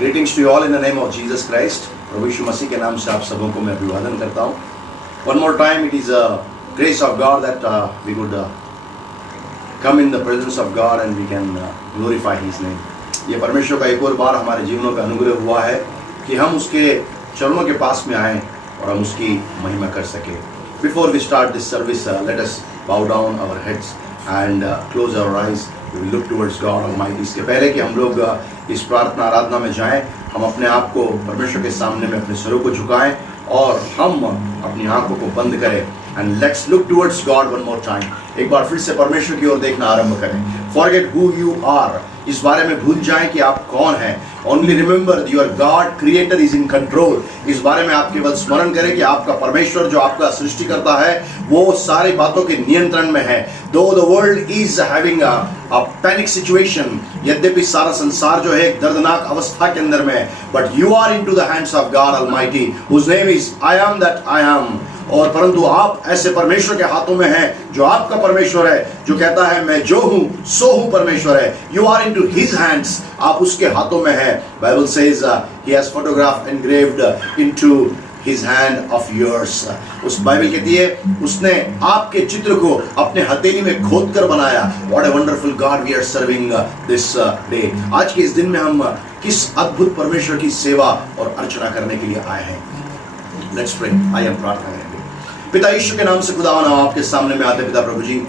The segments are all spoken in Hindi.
Greetings to you all in the name of Jesus Christ. प्रभु यीशु मसीह के नाम से आप सबों को मैं अभिवादन करता हूँ. One more time, it is a grace of God that we could come in the presence of God and we can glorify His name. ये परमेश्वर का एक और बार हमारे जीवनों का अनुग्रह हुआ है कि हम उसके चरणों के पास में आएं और हम उसकी महिमा कर सकें. Before we start this service, let us bow down our heads and close our eyes. We will look towards God Almighty. इसके पहले कि हम लोग इस प्रार्थना आराधना में जाएं, हम अपने आप को परमेश्वर के सामने में अपने सरों को झुकाएं और हम अपनी आंखों को बंद करें. And let's look towards God one more time. एक बार फिर से परमेश्वर की ओर देखना आरंभ करें. Forget who you are. इस बारे में भूल जाएं कि आप कौन हैं. Only remember your God Creator is in control. इस बारे में आप केवल स्मरण करें कि आपका परमेश्वर जो आपका सृष्टि करता है वो सारी बातों के नियंत्रण में है. Though the world is having a panic situation, यद्यपि सारा संसार जो है एक दर्दनाक अवस्था के अंदर में है, but you are into the hands of God Almighty, whose name is I am that I am. और परंतु आप ऐसे परमेश्वर के हाथों में हैं जो आपका परमेश्वर है, जो कहता है मैं जो हूँ सो हूँ परमेश्वर है. You are into His hands. आप उसके हाथों में हैं. Bible says He has photograph engraved into His hand of yours. उस बाइबल कहती है उसने आपके चित्र को अपने हथेली में खोद कर बनाया. What a wonderful God we are serving this day. आज के इस दिन में हम किस अद्भुत परमेश्वर की सेवा और अर्चना करने के लिए आए हैं. Let's pray. आइए हम प्रार्थना करेंगे. पिता यीशु के नाम से खुदावन हम आपके सामने में आते पिता प्रभु जी,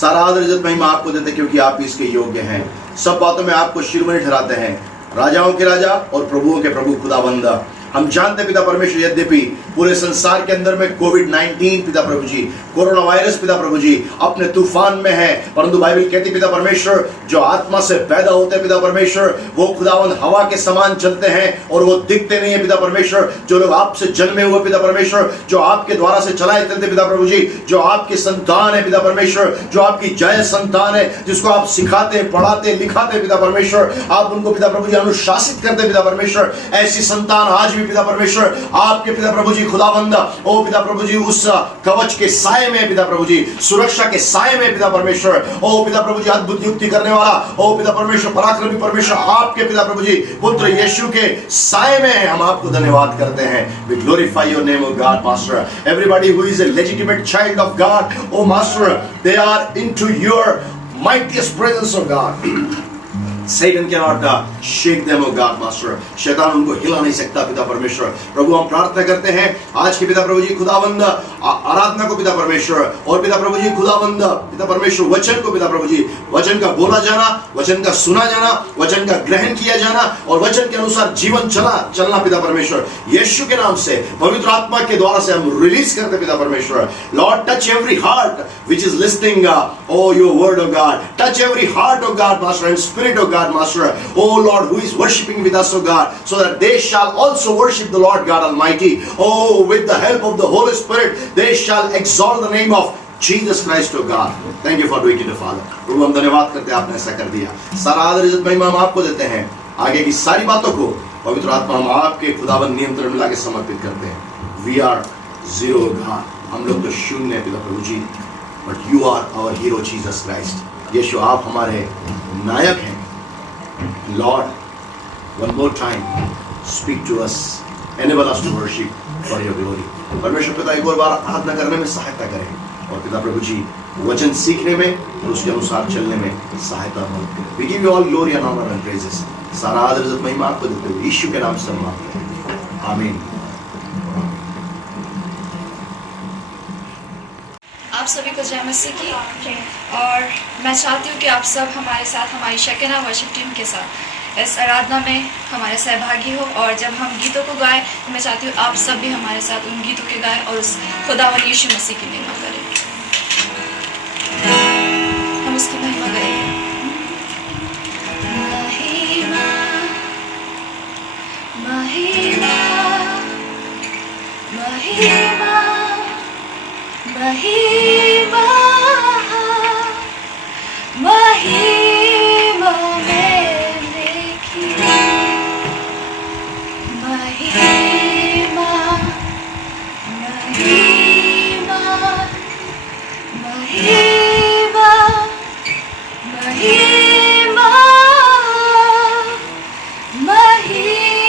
सारा आदर इज्जत महिमा आपको देते क्योंकि आप इसके योग्य हैं. सब बातों में आपको शिरोमणि ठहराते हैं, राजाओं के राजा और प्रभुओं के प्रभु खुदावंद. हम जानते पिता परमेश्वर यद्यपि पूरे संसार के अंदर में कोविड-19 पिता प्रभु जी, कोरोना वायरस पिता प्रभु जी अपने तूफान में है, परंतु बाइबल कहती पिता परमेश्वर जो आत्मा से पैदा होते हैं पिता परमेश्वर वो खुदावंद हवा के समान चलते हैं और वो दिखते नहीं है पिता परमेश्वर. जो लोग आपसे जन्मे हुए पिता परमेश्वर, जो आपके द्वारा से चलाए चलते पिता प्रभु जी, जो आपके संतान है पिता परमेश्वर, जो आपकी जय संतान है, जिसको आप सिखाते पढ़ाते लिखाते पिता परमेश्वर, आप उनको पिता प्रभु जी अनुशासित करते पिता परमेश्वर, ऐसी संतान आज पिता परमेश्वर आपके पिता प्रभु जी खुदावंद ओ पिता प्रभु जी उस कवच के साए में पिता प्रभु जी, सुरक्षा के साए में पिता परमेश्वर, ओ पिता प्रभु जी अद्भुत युक्ति करने वाला ओ पिता परमेश्वर पराक्रमी परमेश्वर आपके पिता प्रभु जी पुत्र यीशु के साए में हम आपको धन्यवाद करते हैं. We glorify your name O God Master. Everybody who is a legitimate child of God, O Master, they are into your mightiest presence of God. Satan cannot shake them, O God Master. शैतान उनको हिला नहीं सकता पिता परमेश्वर. प्रभु हम प्रार्थना करते हैं आज के पिता प्रभु जी खुदावंद आराधना को पिता परमेश्वर और पिता प्रभु जी खुदावंद पिता परमेश्वर वचन को पिता प्रभु जी, वचन का बोला जाना, वचन का सुना जाना, वचन का ग्रहण किया जाना और वचन के अनुसार जीवन चलना पिता परमेश्वर यीशु के नाम से पवित्र आत्मा के द्वारा से हम रिलीज करते पिता परमेश्वर. Lord, touch every heart which is listening oh your word O God. Touch every heart O God Master and spirit O God Master, oh Lord, who is worshiping with us, oh God, so that they shall also worship the Lord God Almighty. Oh, with the help of the Holy Spirit, they shall exalt the name of Jesus Christ, oh God. Thank you for doing it, Father. प्रभु हम धन्यवाद करते हैं आपने ऐसा कर दिया. सारा आदर इज्जत महिमा हम आपको देते हैं. आगे की सारी बातों को पवित्र आत्मा हम आपके खुदावन नियंत्रण में लाके समर्पित करते हैं. We are zero, God. हम लोग तो शून्य हैं पिता प्रभु जी, but you are our hero Jesus Christ. यीशु आप हमारे नायक हैं. Lord, one more time, speak to us, enable us to worship for your glory. परमेश्वर पिता एक और बार आराधना करने में सहायता करें और पिता प्रभु जी वचन सीखने में और उसके अनुसार चलने में सहायता हो. We give you all glory and honor and praises. सारा आदर इज्जत महिमा आपको देते हुए यीशु के नाम से मांगते हैं. आमीन. आप सभी को जय मसीह की. और मैं चाहती हूँ कि आप सब हमारे साथ हमारी शकीना वर्शिप टीम के साथ इस आराधना में हमारे सहभागी हो और जब हम गीतों को गाएं तो मैं चाहती हूँ आप सब भी हमारे साथ उन गीतों के गाएं और उस खुदावन यीशु मसीह की महिमा करें. हम उसकी महिमा करेंगे. महिमा महिमा महिमा महिमा महिमा मैंने की महिमा महिमा महिमा महिमा महिमा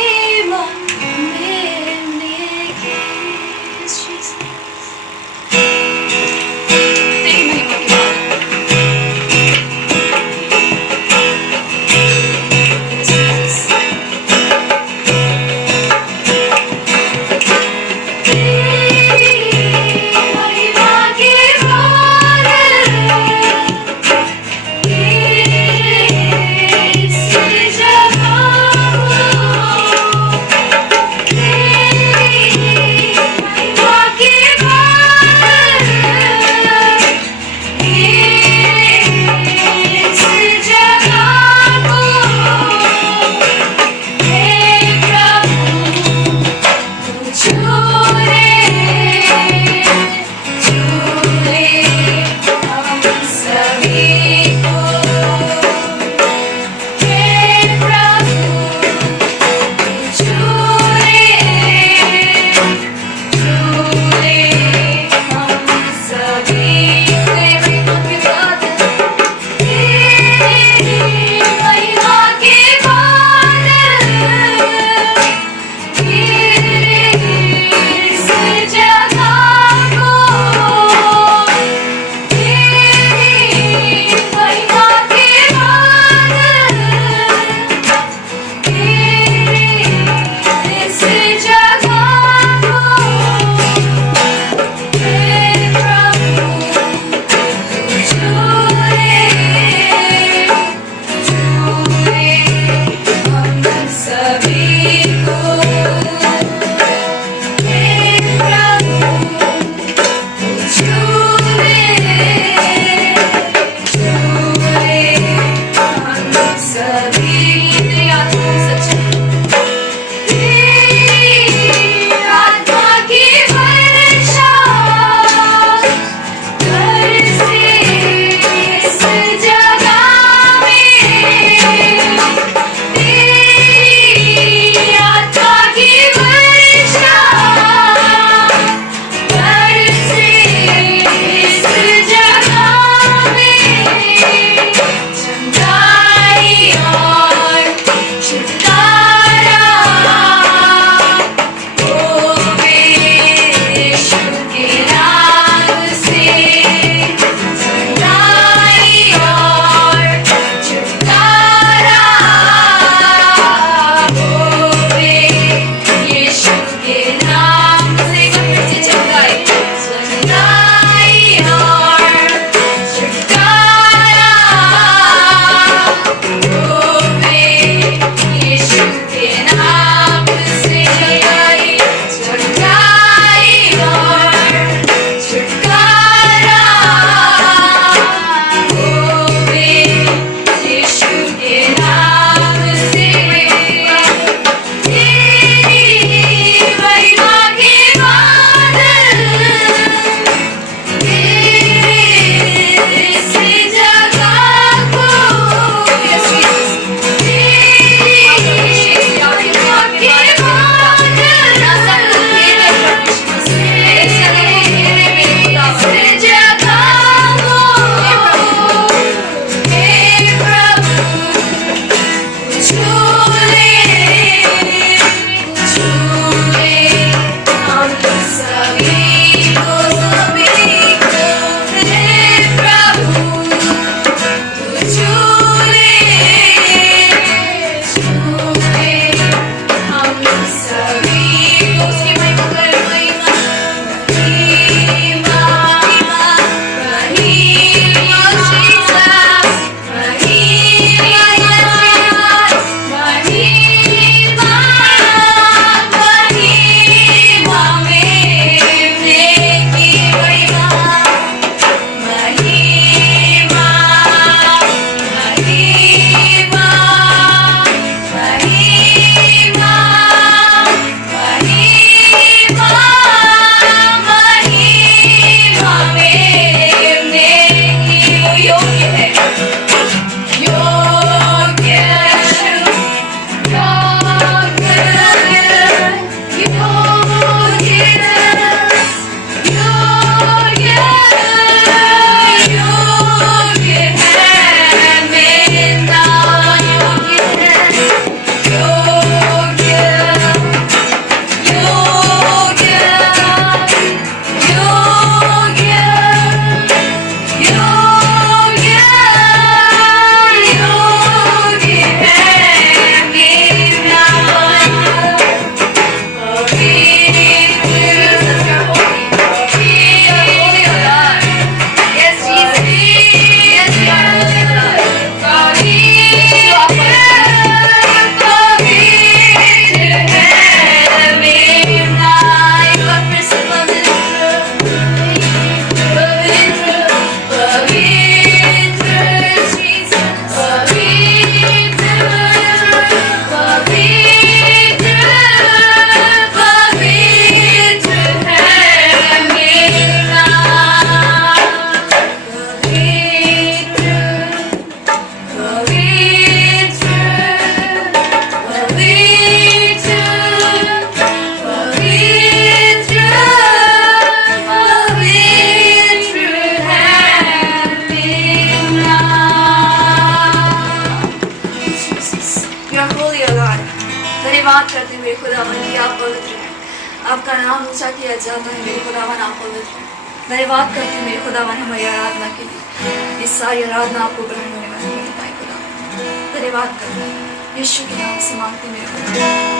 ऊंचा किया जाता है मेरे खुदावन, आप पवित्र हैं। धन्यवाद करती हूँ मेरे खुदावन हमारी आराधना के लिए। इस सारी आराधना आपको ग्रहण होने वाली है पाए खुदावन। धन्यवाद करती हूँ यीशु के नाम से मांगती हूँ मेरे खुदावन।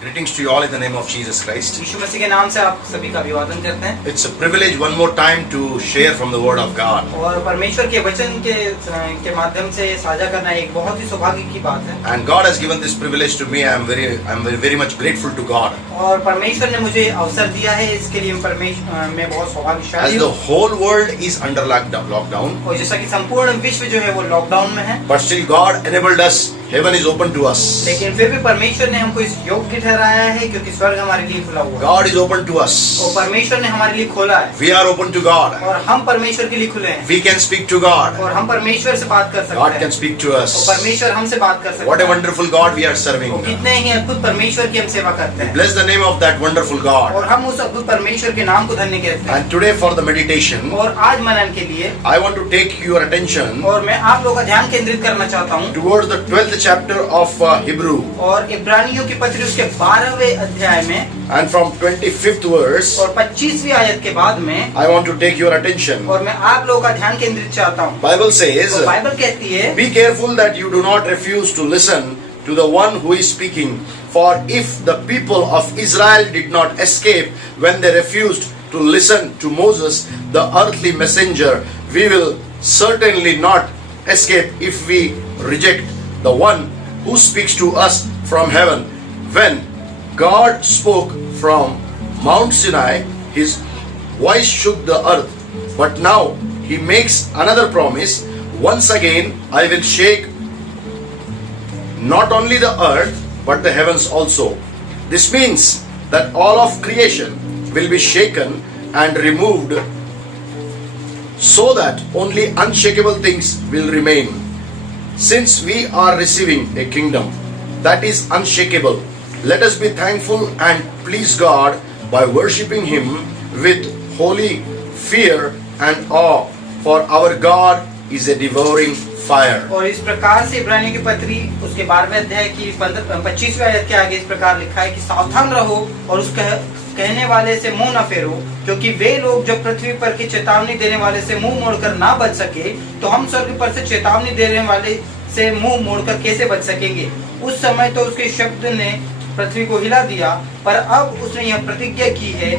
Greetings to you all in the name of Jesus Christ. यीशु मसीह के नाम से आप सभी का अभिवादन करते हैं। It's a privilege one more time to share from the Word of God. और परमेश्वर के वचन के माध्यम से साझा करना एक बहुत ही सौभाग्य की बात है। And God has given this privilege to me. I'm very much grateful to God. और परमेश्वर ने मुझे अवसर दिया है, इसके लिए मैं बहुत सौभाग्यशाली As the हूँ। whole world is under lockdown, और जैसा कि संपूर्ण विश्व जो है वो लॉकडाउन में है, but still God enabled us. Heaven is open to us. लेकिन फिर भी परमेश्वर ने हमको इस योग्य ठहराया है क्योंकि स्वर्ग हमारे लिए खुला हुआ है। God is open to us. और परमेश्वर ने हमारे लिए खोला है। We are open to God. और हम परमेश्वर के लिए खुले हैं। We can speak to God. और हम परमेश्वर से बात कर सकते God हैं। can speak to us. और परमेश्वर हमसे बात कर सकते What a हैं। wonderful God we are serving. और कितने ही अद्भुत परमेश्वर की हम सेवा करते हैं। Bless the name of that wonderful God. और हम उस अद्भुत परमेश्वर के नाम को धन्य कहते हैं। And today for the meditation, और आज मनन के लिए I want to take your attention और मैं आप लोगों का ध्यान केंद्रित करना चाहता हूँ towards the 12th chapter of Hebrew, और इब्रानियों की पत्री उसके 12वें अध्याय में and from 25th verse और 25वीं आयत के बाद में I want to take your attention. और मैं आप लोगों का ध्यान केंद्रित चाहता हूँ। Bible says, और बाइबल कहती है, be careful that you do not refuse to listen to the one who is speaking, for if the people of Israel did not escape when they refused to listen to Moses, the earthly messenger, we will certainly not escape if we reject the one who speaks to us from heaven. When God spoke from Mount Sinai, his voice shook the earth. But now he makes another promise. Once again I will shake not only the earth but the heavens also. This means that all of creation will be shaken and removed so that only unshakable things will remain. Since we are receiving a kingdom that is unshakable, let us be thankful and please God by worshipping Him with holy fear and awe, for our God is a devouring fire. और इस प्रकार से इब्रानियों की पत्री उसके 12वें अध्याय की 25वें आयत के आगे इस प्रकार लिखा है कि सावधान रहो और उस कहने वाले से मुंह न फेरो, क्योंकि वे लोग जो पृथ्वी पर की चेतावनी देने वाले से मुंह मोड़कर ना बच सके, तो हम स्वर्ग पर से चेतावनी देने वाले से मुंह मोड़कर कैसे बच सकेंगे। उस समय तो उसके शब्द ने पृथ्वी को हिला दिया, पर अब उसने यह प्रतिज्ञा की है,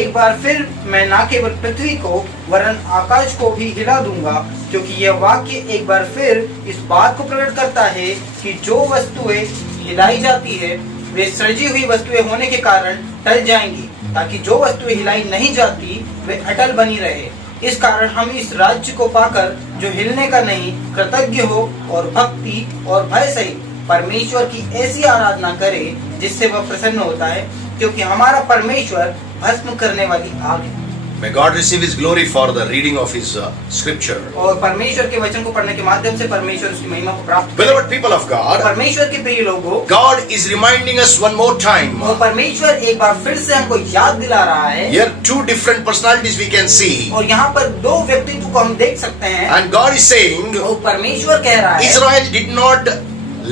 एक बार फिर मैं न केवल पृथ्वी को वरन आकाश को भी हिला दूंगा। क्योंकि यह वाक्य एक बार फिर इस बात को प्रकट करता है कि जो वस्तुएं हिलाई जाती है वे सृजी हुई वस्तुएं होने के कारण टल जाएंगी, ताकि जो वस्तुएं हिलाई नहीं जाती वे अटल बनी रहे। इस कारण हम इस राज्य को पाकर जो हिलने का नहीं, कृतज्ञ हो और भक्ति और भय सहित परमेश्वर की ऐसी आराधना करें जिससे वह प्रसन्न होता है, क्योंकि हमारा परमेश्वर भस्म करने वाली आग है। May God receive His glory for the reading of His scripture. और परमेश्वर के वचन को पढ़ने के माध्यम से परमेश्वर उसकी महिमा को प्राप्त करे। Beloved people of God, परमेश्वर के प्रिय लोगों, God is reminding us one more time. और परमेश्वर एक बार फिर से हमको याद दिला रहा है। Here two different personalities we can see. और यहाँ पर दो व्यक्तित्व को हम देख सकते हैं। And God is saying, और परमेश्वर कह रहा है, Israel did not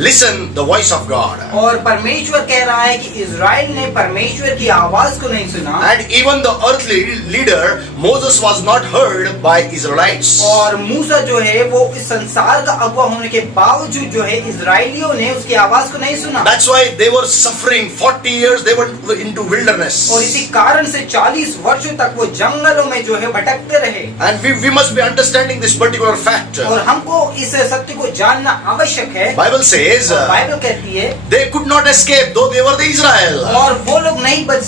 listen the voice of God. और परमेश्वर कह रहा है कि इज़राइल ने परमेश्वर की आवाज को नहीं सुना। And even the earthly leader Moses was not heard by Israelites. और मूसा जो है वो इस संसार का अगुवा होने के बावजूद जो है इज़राइलियों ने उसकी आवाज को नहीं सुना। That's why they were suffering 40 years. They were into wilderness. और इसी कारण से 40 वर्षों तक वो जंगलों में जो है भटकते रहे। And we must be understanding this particular fact. और हमको इस सत्य को जानना आवश्यक है। Bible says बाइबल कहती है they could not escape though they were the Israel. और वो लोग नहीं बच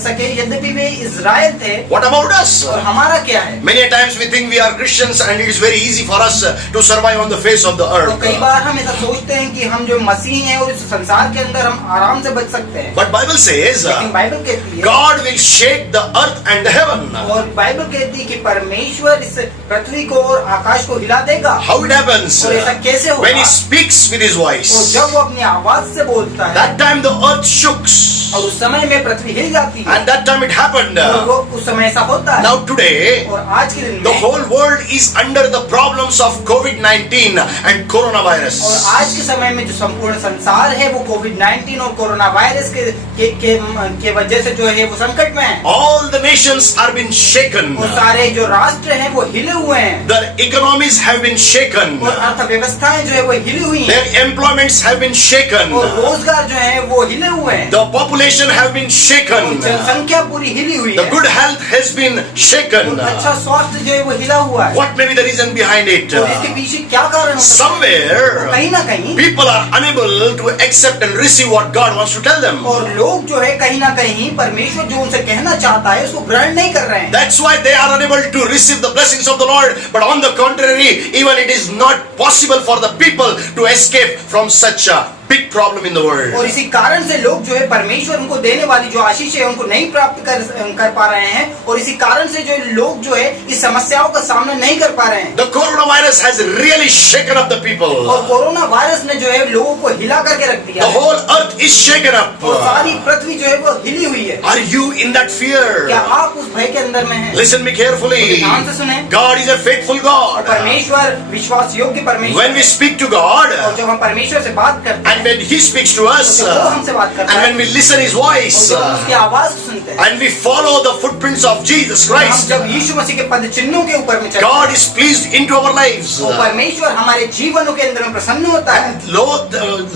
सके यद्यपि वे इज़राइल थे। What about us? और हमारा क्या है? Many a times we think we are Christians and it is very easy for us to survive on the face of the तो earth. कई बार हम ऐसा सोचते हैं कि हम जो मसीह हैं और इस संसार के अंदर हम आराम से बच सकते हैं। But Bible says लेकिन बाइबल कहती है God will shake the earth and the heaven. और बाइबल कहती है कि परमेश्वर इस पृथ्वी को और आकाश को हिला देगा। How it happens? और ऐसा कैसे होगा? When He speaks with His voice. और जब वो अपनी आवाज से बोलता है, That time the earth shooks. और उस समय में पृथ्वी हिल जाती आती है And that time it happened. और वो उस समय ऐसा होता है। Now today, और आज के दिन the में whole world is under the problems of COVID-19 and coronavirus. और आज के समय में जो संपूर्ण संसार है वो कोविड-19 और कोरोना वायरस के वजह से जो है वो संकट में है। All the nations are been shaken. और सारे जो राष्ट्र हैं वो हिले हुए हैं The economies have been shaken. और अर्थव्यवस्थाएं जो है वो हिली हुई हैं Their employments have been shaken. और रोजगार जो है वो हिले हुए हैं। The population have been shaken. जनसंख्या पूरी हिली हुई The है। good health has been shaken. और अच्छा स्वास्थ्य जो है वो हिला हुआ है। What may be the reason behind it? और इसके पीछे क्या कारण हो सकता है? Somewhere, कहीं ना कहीं people are unable to accept and receive what God wants to tell them. और लोग जो है कहीं ना कहीं परमेश्वर जो उनसे कहना चाहता है उसको ग्रहण नहीं कर रहे हैं। That's why they are unable to receive the blessings of the Lord. But on the contrary, even it is not possible for the people to escape from such a big problem in the world. और इसी कारण से लोग जो है परमेश्वर उनको देने वाली जो आशीष है उनको नहीं प्राप्त कर पा रहे हैं और इसी कारण से जो लोग जो है इस समस्याओं का सामना नहीं कर पा रहे हैं। The coronavirus has really shaken up the people. और कोरोना वायरस ने जो है लोगों को हिला करके रख दिया The है whole earth is shaken up. और सारी पृथ्वी जो है वो हिली हुई है। Are you in that fear? क्या आप उस भय के अंदर में हैं? Listen me carefully. ध्यान से सुने। God is a faithful God. परमेश्वर विश्वास योग्य परमेश्वर When we है। speak to God, और जब हम परमेश्वर से बात करते हैं and when He speaks to us, तो वो हमसे बात करता and है when we listen His voice, और जब हम उसकी आवाज को सुनते हैं and we follow the footprints of Jesus हम Christ, जब यीशु मसीह के पद चिन्हों के ऊपर में चलते God हैं is pleased into our lives. तो परमेश्वर हमारे जीवनों के अंदर में प्रसन्न होता है।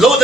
Though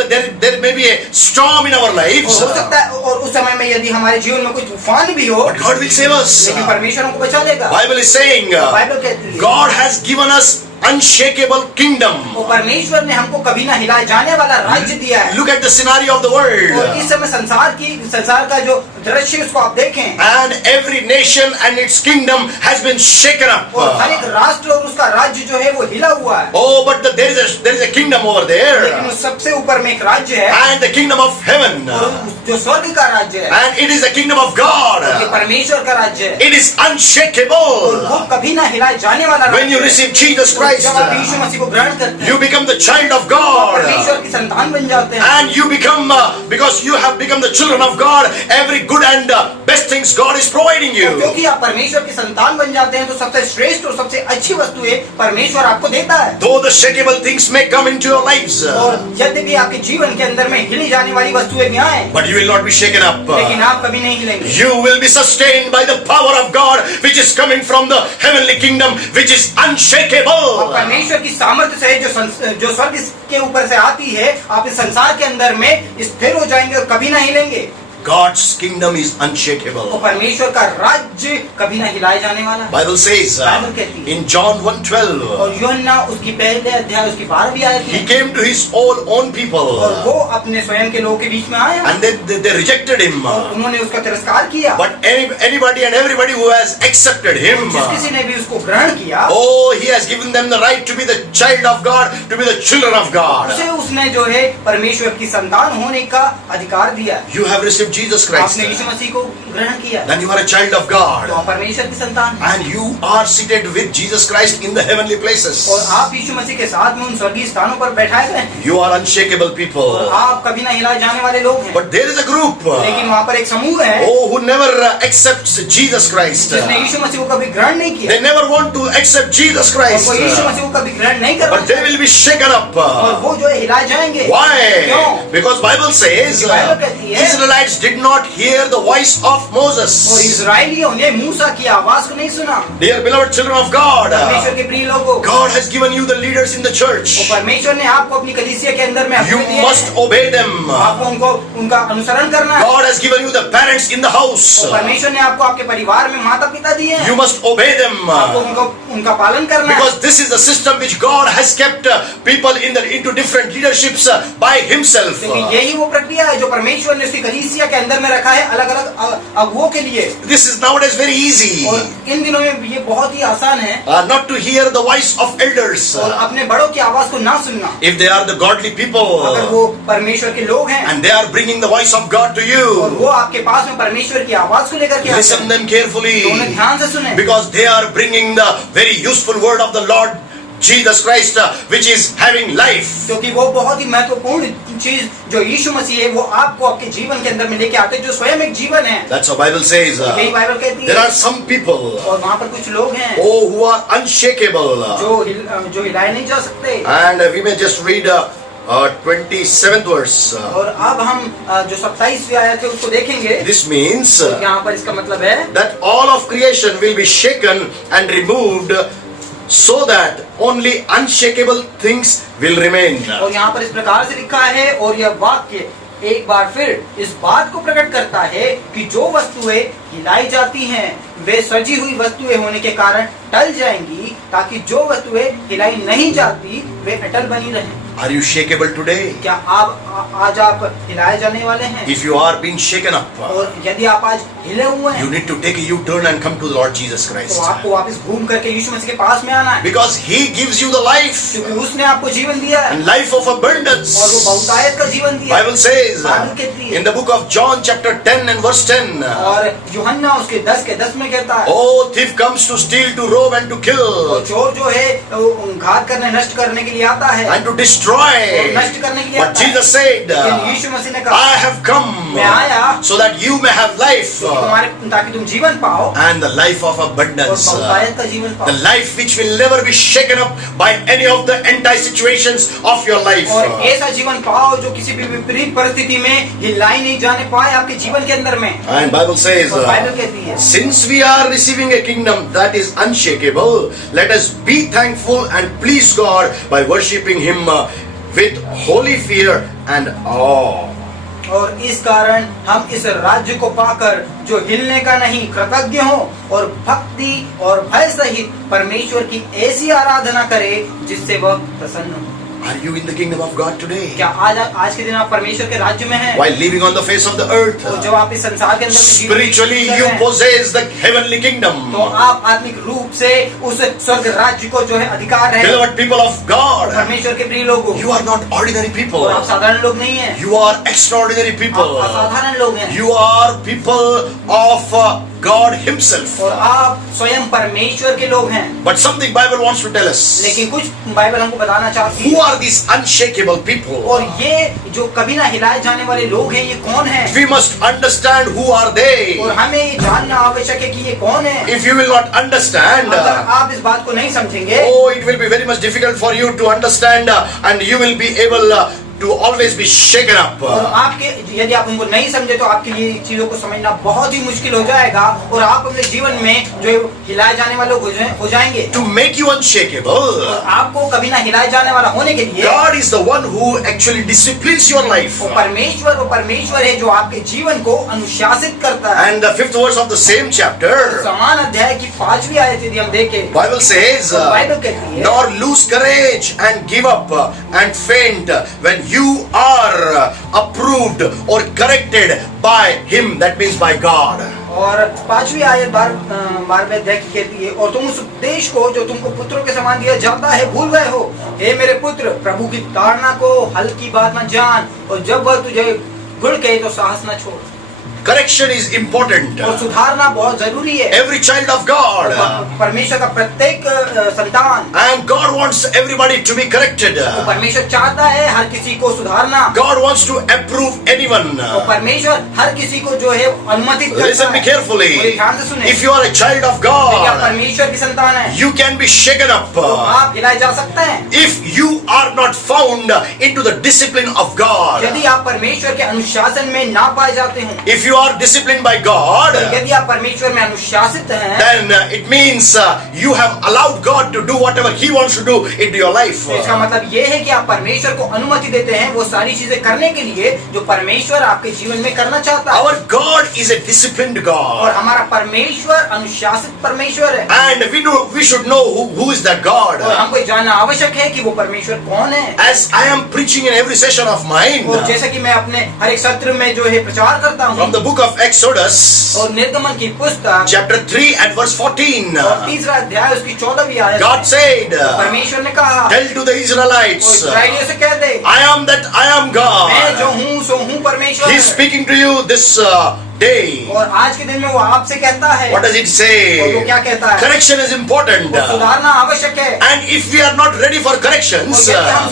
there may be a storm in our और lives, हो सकता है और उस समय में यदि हमारे जीवन में कोई तूफान भी हो but God will save us. लेकिन परमेश्वर हमको बचा लेगा। Bible is saying, बाइबल कहती है God has given us unshakable kingdom. और परमेश्वर ने हमको कभी ना हिलाए जाने वाला राज्य दिया है। Look at the scenario of the और world. इस समय संसार का जो दृश्य उसको आप देखें And every nation and its kingdom has been shaken up. और हर एक राष्ट्र और उसका राज्य जो है वो हिला हुआ है। Oh, but there is a kingdom over लेकिन there. उस सबसे ऊपर में एक राज्य है And the kingdom of heaven. और जो स्वर्ग का राज्य है And it is the kingdom of और ये God. परमेश्वर का राज्य है It is और unshakable. वो कभी ना हिलाए जाने वाला When you राज्य है। receive Jesus Christ, जब आप यीशु मसीह को ग्रहण करते you हैं become the child of तो God. परमेश्वर की संतान बन जाते हैं And you become, because you have become the children of God, every good and best things God is providing और you. क्योंकि आप परमेश्वर की संतान बन जाते हैं तो सबसे श्रेष्ठ और सबसे अच्छी वस्तुएं परमेश्वर आपको देता है। Though the shakeable things may come into your lives, और यद्यपि आपके जीवन के अंदर में हिली जाने वाली वस्तुएं भी आए but you will not be shaken up. लेकिन आप कभी नहीं हिलेंगे। You will be sustained by the power of God, which is coming from the heavenly kingdom, which is और unshakable. परमेश्वर की सामर्थ्य से जो स्वर्ग के ऊपर से आती है आप इस संसार के अंदर में स्थिर हो जाएंगे और कभी ना हिलेंगे। God's kingdom is और unshakable. परमेश्वर का राज्य कभी ना हिलाए जाने वाला। Bible says Bible कहती है। in John 1:12, और यूहन्ना उसकी पहले अध्याय उसकी 12वीं आयत he में came to his own और people, वो अपने स्वयं के लोगों के बीच में आया and they rejected him. और उन्होंने उसका तिरस्कार किया। But anybody and everybody who has accepted him, जिस किसी ने भी उसको ग्रहण किया oh, he has given them the right to be the child of God, to be the children of God. उसे उसने जो है परमेश्वर की संतान होने का अधिकार दिया। You have received Jesus Christ. आपने यीशु मसीह को ग्रहण किया Then you are a child of तो God. आप परमेश्वर की संतान हैं। And you are seated with Jesus Christ in the heavenly places. और आप यीशु मसीह के साथ में उन स्वर्गीय स्थानों पर बैठाए गए हैं You are unshakable और people. आप कभी ना हिलाए जाने वाले लोग हैं। But there is a group, लेकिन वहाँ पर एक समूह है oh, who never accepts Jesus Christ. जिसने यीशु मसीह को कभी ग्रहण नहीं किया They never want to accept Jesus और Christ. वो यीशु मसीह को कभी ग्रहण नहीं करना But they will be shaken up. और वो जो है हिलाए जाएंगे। Why? क्यों? Because Bible says Bible कहती है Israelites did not hear the voice of और Moses. इजरायलियों ने मूसा की आवाज को नहीं सुना। Dear beloved children of God, परमेश्वर के प्रिय लोगों God has given you the leaders in the church. और परमेश्वर ने आपको अपनी कलीसिया के अंदर में You अपने दिए must हैं। obey them. आपको उनको उनका अनुसरण करना है God has given you the parents in the house. और परमेश्वर ने आपको आपके परिवार में माता पिता दिए हैं। You must obey them. आपको उनका पालन करना है Because this is the system which God has kept people into different leaderships by Himself. क्योंकि यही वो प्रक्रिया है जो परमेश्वर ने उसकी कलीसिया के अंदर में रखा है अलग अलग अगुओं के लिए। This is nowadays very easy. और इन दिनों में ये बहुत ही आसान है Not to hear the voice of elders. और अपने बड़ों की आवाज को ना सुनना। If they are the godly अगर people वो परमेश्वर के लोग हैं and they are bringing the voice of God to और you, वो आपके पास में परमेश्वर की आवाज को लेकर के आते listen हैं them carefully. तो उन्हें ध्यान से सुने Because they are bringing the very useful word of the Lord Jesus Christ, which is having life. क्योंकि वो बहुत ही महत्वपूर्ण चीज जो यीशु मसीह है वो आपको आपके जीवन के अंदर में लेके आते हैं, जो स्वयं एक जीवन है। That's what Bible says. यही बाइबल कहती There है। are some people, और वहाँ पर कुछ लोग हैं who are unshakable. जो हिलाए नहीं जा सकते। And we may just read 27th verse. और अब हम जो 27वीं आयत है उसको देखेंगे। This means यहाँ पर इसका मतलब है that all of creation will be shaken and removed, so that only unshakable things will remain. और यहाँ पर इस प्रकार से लिखा है, और यह वाक्य एक बार फिर इस बात को प्रकट करता है कि जो वस्तुएं हिलाई जाती हैं वे सजी हुई वस्तुएं होने के कारण टल जाएंगी, ताकि जो वस्तुएं हिलाई नहीं जाती वे अटल बनी रहें। Are you shakeable today? क्या आज आप हिलाए जाने वाले हैं? If you are being shaken up, और यदि आप आज हिले हुए हैं you need to take a U-turn and come to the Lord Jesus Christ. तो आपको वापस घूम करके यीशु मसीह के पास में आना है, Because He gives you the life क्योंकि उसने आपको जीवन दिया है and life of abundance. और वो बहुतायत का जीवन दिया है। Bible says बाइबल कहती है in the book of John chapter 10 and verse 10, और यूहन्ना उसके 10 के 10 में कहता है, Oh, thief comes to steal, to rob and to और kill चोर जो है वो घात करने नष्ट करने के लिए आता है and to destroy. और नष्ट करने के लिए But आता है। Jesus said, लेकिन यीशु मसीह ने कहा, I have come मैं आया so that you may have life ताकि तुम जीवन पाओ and the life of और abundance. बहुतायत का जीवन The पाओ, life which will never be shaken up by any of the anti-situations of your life. और ऐसा जीवन पाओ जो किसी भी विपरीत परिस्थिति में हिलाई नहीं जाने पाए आपके जीवन के अंदर में। And Bible says, और बाइबल कहती है, since we are receiving a kingdom that is unshakable, let us be thankful and please God by worshipping Him with holy fear and awe. और इस कारण हम इस राज्य को पाकर जो हिलने का नहीं कृतज्ञ हो और भक्ति और भय सहित परमेश्वर की ऐसी आराधना करें जिससे वह प्रसन्न हो। Are you in the kingdom of God today? क्या आज के दिन आप परमेश्वर के राज्य में हैं? While living on the face of the earth, तो जब आप इस संसार के अंदर में जीवन spiritually कर you रहे हैं, possess the heavenly kingdom. तो आप आत्मिक रूप से उस स्वर्ग राज्य को जो है अधिकार है। Beloved people of God, परमेश्वर के प्रिय लोगों, you are not ordinary people. और आप साधारण लोग नहीं हैं, You are extraordinary people. आप असाधारण लोग हैं, You are people of God Himself. और आप स्वयं परमेश्वर के लोग हैं। But something Bible wants to tell us. लेकिन कुछ बाइबल हमको बताना चाहती Who है, are these unshakable people? और ये जो कभी ना हिलाए जाने वाले लोग हैं, ये कौन हैं? We must understand who are they. और हमें ये जानना आवश्यक है कि ये कौन है। If you will not understand, अगर आप इस बात को नहीं समझेंगे, oh, it will be very much difficult for you to understand, and you will be able to always be shaken up. और आपके यदि आप उनको नहीं समझे तो आपके लिए चीजों को समझना बहुत ही मुश्किल हो जाएगा, और आप अपने जीवन में जो हिलाए जाने वाले हो जाएंगे। To make you unshakable, और आपको कभी ना हिलाए जाने वाला होने के लिए God is the one who actually disciplines your life. वो परमेश्वर है जो आपके जीवन को अनुशासित करता है। And the 5th verse of the same chapter, समान अध्याय की 5वीं आयत यदि हम देखें, Bible says, बाइबल कहती है, nor lose courage and give up and faint when you are approved or corrected by Him, that means by God. और 5वीं आयत 12वें अध्याय की कहती है, और तुम उस उपदेश को जो तुमको पुत्रों के समान दिया जाता है भूल गए हो। हे मेरे पुत्र, प्रभु की ताड़ना को हल्की बात न जान, और जब वह तुझे घुड़के तो साहस न छोड़। Correction is important. और सुधारना बहुत जरूरी है। Every child of God, परमेश्वर का प्रत्येक संतान, and God wants everybody to be corrected. तो परमेश्वर चाहता है हर किसी को सुधारना। God wants to approve anyone. तो परमेश्वर हर किसी को जो है अनुमति करता Listen me है। carefully. और ध्यान से सुने, If you are a child of यदि आप God, परमेश्वर की संतान है you can be shaken up तो आप हिलाए जा सकते हैं। if you are not found into the discipline of God. यदि आप परमेश्वर के अनुशासन में ना पाए जाते हो, If you are disciplined by God, यदि आप परमेश्वर में अनुशासित हैं, then it means you have allowed God to do whatever He wants to do into your life. तो इसका मतलब ये है कि आप परमेश्वर को अनुमति देते हैं वो सारी चीजें करने के लिए जो परमेश्वर आपके जीवन में करना चाहता है। Our God is a disciplined और God, हमारा परमेश्वर अनुशासित परमेश्वर है, and we should know who is that God. और हमको ये जानना आवश्यक है कि वो परमेश्वर कौन है। As I am preaching in every session of mine और जैसे कि मैं अपने हर एक सत्र में जो है प्रचार करता हूँ, from the book of Exodus, और निर्गमन की पुस्तक chapter 3 and verse 14, और 3रा अध्याय उसकी 14वीं आयत, God said, परमेश्वर ने कहा, tell to the और Israelites, इस्राएलियों से कह दे, I am that I am मैं जो God. हूँ सो हूँ परमेश्वर। He is speaking to you this day. और आज के दिन में वो आपसे कहता है। What does it और वो say? क्या कहता है? Correction is important. वो सुधारना आवश्यक है। And if we are not ready for corrections, और यदि हम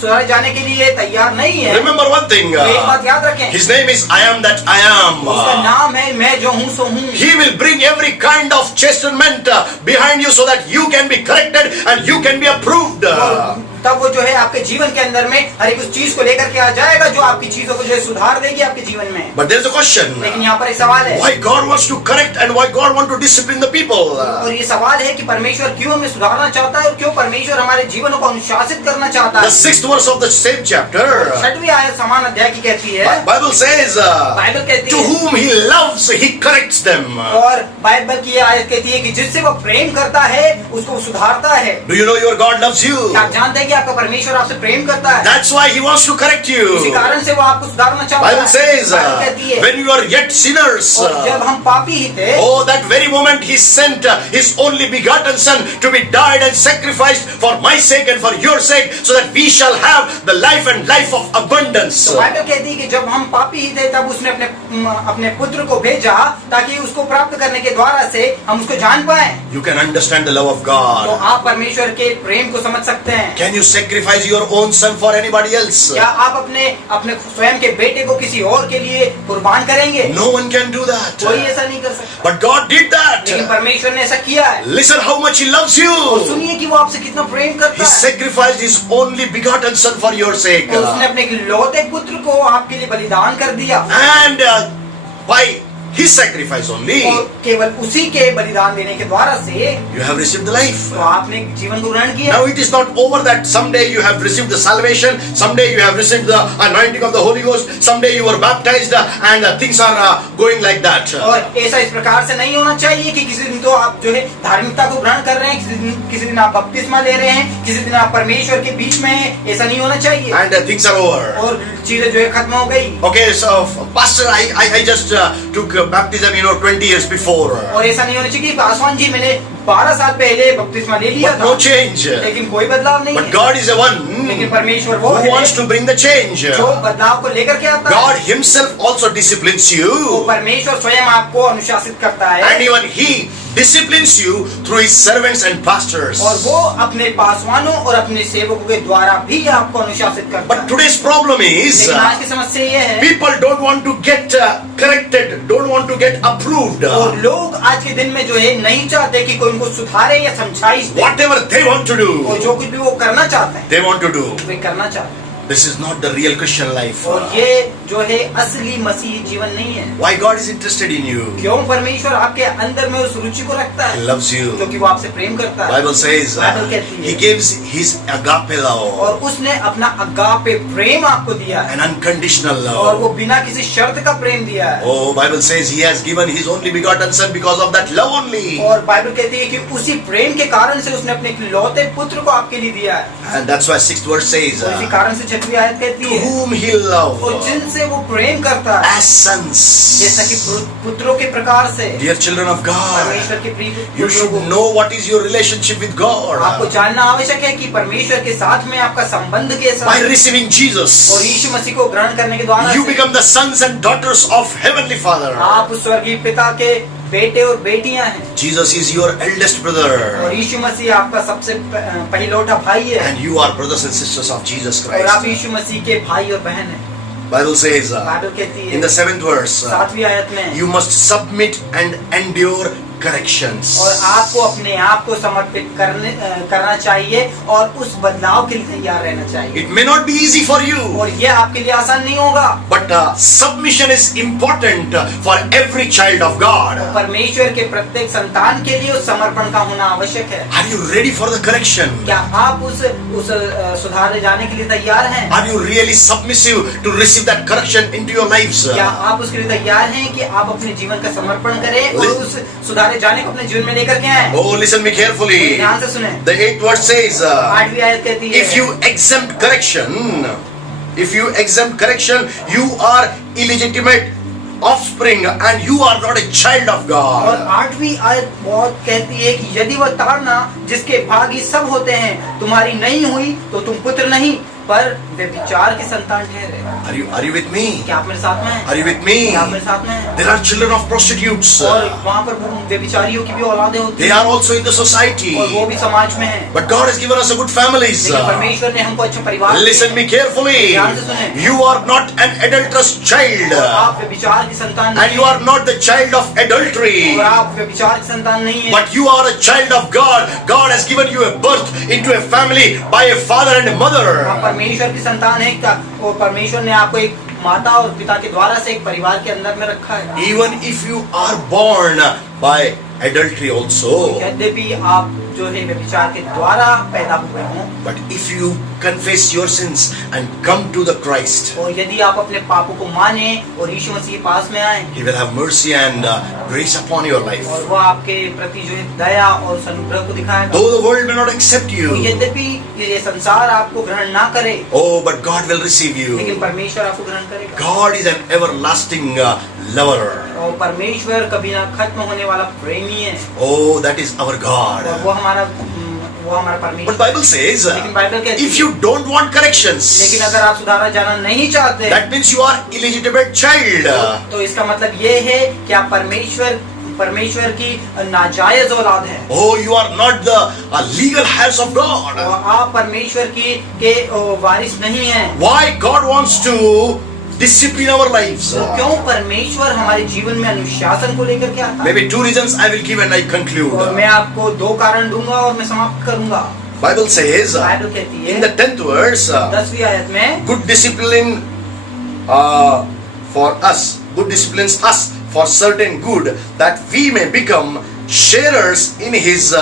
सुधारे जाने के लिए तैयार नहीं है, remember one thing. तो एक बात याद रखें, His name is I am that I उसका am. नाम है मैं जो हूँ सो हूँ। He will bring every kind of chastenment behind you so that you can be corrected and you can be approved. और तब वो जो है आपके जीवन के अंदर में हर एक उस चीज को लेकर के आ जाएगा जो आपकी चीजों को जो है सुधार देगी आपके जीवन में। But there is a question. लेकिन यहाँ पर एक सवाल है, Why God wants to correct and why God wants to discipline the people? और ये सवाल है कि परमेश्वर क्यों हमें सुधारना चाहता है और क्यों परमेश्वर हमारे जीवन को अनुशासित करना चाहता The है। 6th verse of the same chapter, 6वीं आयत समान अध्याय की कहती है, Bible says, बाइबल कहती to है, whom He loves, He corrects them. और बाइबल की ये आयत कहती है कि जिससे वो प्रेम करता है उसको वो सुधारता है। Do you know your God loves you? क्या आप जानते हैं कि आपका परमेश्वर आपसे प्रेम करता है? That's why He wants to correct इसी you. कारण से वो आपको सुधारना चाहता है। Bible says, बाइबल कहती है, when you are yet sinners, और जब हम पापी ही थे, oh, that very moment He sent His only begotten Son to be died and sacrificed for my sake and for your sake, so that we shall have the life and life of abundance. तो बाइबल कहती है कि जब हम पापी ही थे तब उसने अपने पुत्र को भेजा ताकि उसको प्राप्त करने के द्वारा से हम उसको जान पाए। You can understand the love of तो God. आप परमेश्वर के प्रेम को समझ सकते हैं। Can you sacrifice your own son for anybody else? क्या आप अपने स्वयं के बेटे को किसी और के लिए कुर्बान करेंगे? No one can do that. कोई ऐसा नहीं कर सकता। But God did लेकिन that. परमेश्वर ने ऐसा किया है। Listen how much He loves और you. सुनिए कि वो आपसे कितना प्रेम He करता है। sacrificed His only begotten Son for your sake. और उसने अपने इकलौते पुत्र को आपके लिए बलिदान कर दिया। And by His sacrifice only, और केवल उसी के बलिदान देने के द्वारा से you have received the life. तो आपने जीवन को ग्रहण किया। Now it is not over that someday you have received the salvation, someday you have received the anointing of the Holy Ghost, someday you were baptized and things are going like that. और ऐसा इस प्रकार से नहीं होना चाहिए कि किसी दिन तो आप जो है धार्मिकता को ग्रहण कर रहे हैं, किसी दिन आप बपतिस्मा ले रहे हैं, किसी दिन आप परमेश्वर के बीच में हैं, ऐसा नहीं होना चाहिए। And things are over. और चीजें जो है खत्म हो गई। Okay, so Pastor, I just took baptism, 20 years before. और ऐसा नहीं होना चाहिए कि पासवान जी मैंने 12 साल पहले बपतिस्मा ले लिया But था, no change. लेकिन कोई बदलाव नहीं But है। God is the one लेकिन परमेश्वर वो who है wants to bring the change. जो बदलाव को लेकर के आता है। God Himself also disciplines वो you. परमेश्वर स्वयं आपको अनुशासित करता है। And even He disciplines you through His servants and pastors. और वो अपने पासवानों और अपने सेवकों के द्वारा भी आपको अनुशासित करता But है। today's problem is लेकिन आज की समस्या ये है, people don't want to get corrected, don't want to get approved. और लोग आज के दिन में जो है नहीं चाहते कि कोई उनको सुधारे या समझाइश दे। Whatever they want to और do, जो कुछ भी वो करना चाहते हैं they want to do. वे करना चाहते हैं। This is not the real Christian life. और ये जो है असली मसीही जीवन नहीं है। Why God is interested in you? क्यों परमेश्वर आपके अंदर में उस रुचि को रखता He है? loves you. क्योंकि वो आपसे प्रेम करता है। Bible says बाइबल कहती है, He gives His agape love, और उसने अपना अगापे प्रेम आपको दिया है, an unconditional और वो love. बिना किसी शर्त का प्रेम दिया है। Oh, Bible says He has given His only begotten Son because of that love only. और बाइबल कहती है कि उसी प्रेम के कारण से उसने अपने इकलौते पुत्र को आपके लिए दिया है। And that's why 6th verse says, और इसी कारण से 6वीं आयत कहती to है, whom He और loved जिनसे वो प्रेम करता है as sons. जैसा कि पुत्रों के प्रकार से। Dear children of God, परमेश्वर के प्रिय you पुत्रों should को know what is your relationship with आपको God जानना आवश्यक है कि परमेश्वर के साथ में आपका संबंध कैसा by है। receiving और Jesus. यीशु मसीह को ग्रहण करने के द्वारा You से become the sons and daughters of Heavenly Father. आप उस स्वर्गीय पिता के बेटे और बेटियां हैं। Jesus is your eldest और brother, यीशु मसीह आपका सबसे पहिलौठा भाई है, and you are brothers and sisters of Jesus और आप Christ. यीशु मसीह के भाई और बहन हैं। Bible says बाइबल कहती in है the 7th verse, 7वीं आयत में, you must submit and endure corrections. और आपको अपने आप को समर्पित करना चाहिए और उस बदलाव के लिए तैयार रहना चाहिए। It may not be easy for you, और ये आपके लिए आसान नहीं होगा। but submission is important for every child of God. परमेश्वर के प्रत्येक संतान के लिए उस समर्पण का होना आवश्यक है। Are you ready for the correction? क्या आप उस सुधारे जाने के लिए तैयार हैं? Are you really submissive to receive that correction into your lives? क्या आप उसके लिए तैयार हैं कि आप अपने जीवन का समर्पण करें और उस सुधारे जाने को अपने जीवन में लेकर के आए? Oh, listen me carefully. ध्यान से सुने। The 8th verse says, 8वीं आयत कहती है, if you exempt correction, you are illegitimate offspring and you are not a child of और God. 8वीं आयत बहुत कहती है कि यदि वह ताड़ना जिसके भागी सब होते हैं तुम्हारी नहीं हुई तो तुम पुत्र नहीं पर व्यभिचार के संतान ठहरे। Are you with me? क्या आप मेरे साथ में हैं? Are you with me? क्या आप मेरे साथ में हैं? There are children of prostitutes. और वहाँ पर व्यभिचारियों की भी औलादें होती They हैं are also in the society. और वो भी समाज में हैं। But God has given us a good families. लेकिन परमेश्वर ने हमको अच्छे परिवार दिए Listen हैं। me carefully. ध्यान से सुनें। You are not an adulterous child. और आप व्यभिचार की संतान And you are not the child of adultery. और आप व्यभिचार की संतान नहीं है। But you are a child of God. God has given you a birth into a family by a father and a mother. आप परमेश्वर की संतान है क्या? और परमेश्वर ने आपको एक माता और पिता के द्वारा से एक परिवार के अंदर में रखा है। Even if you are born by adultery also. यद्यपि आप जो है व्यभिचार के द्वारा पैदा हुए हों, But if you confess your sins and come to the Christ, और यदि आप अपने पापों को माने और यीशु मसीह के पास में आए, He will have mercy and grace upon your life. और वो आपके प्रति जो है दया और अनुग्रह को दिखाएगा। Though the world may not accept तो you, यद्यपि ये संसार आपको ग्रहण ना करे, oh, but God will receive you. लेकिन परमेश्वर आपको ग्रहण करेगा। God is an everlasting lover. और परमेश्वर कभी ना खत्म होने वाला प्रेमी है, Oh, that is our और God. वो हमारा परमेश्वर। But Bible says, लेकिन बाइबल कहती if है, you don't want corrections, लेकिन अगर आप सुधारा जाना नहीं चाहते, that means you are illegitimate child. तो इसका मतलब ये है कि आप परमेश्वर की नाजायज औलाद हैं, Oh, you are not the legal heirs of God. और आप परमेश्वर के वारिस नहीं हैं। Why God wants to discipline our lives? तो क्यों परमेश्वर हमारे जीवन में अनुशासन को लेकर के आता है? Maybe 2 reasons I will give and I conclude. और मैं आपको 2 कारण दूंगा और मैं समाप्त करूंगा। Bible says, बाइबल कहती है in the 10th verse, 10वीं आयत में, good discipline for us, good disciplines us for certain good, that we may become sharers in His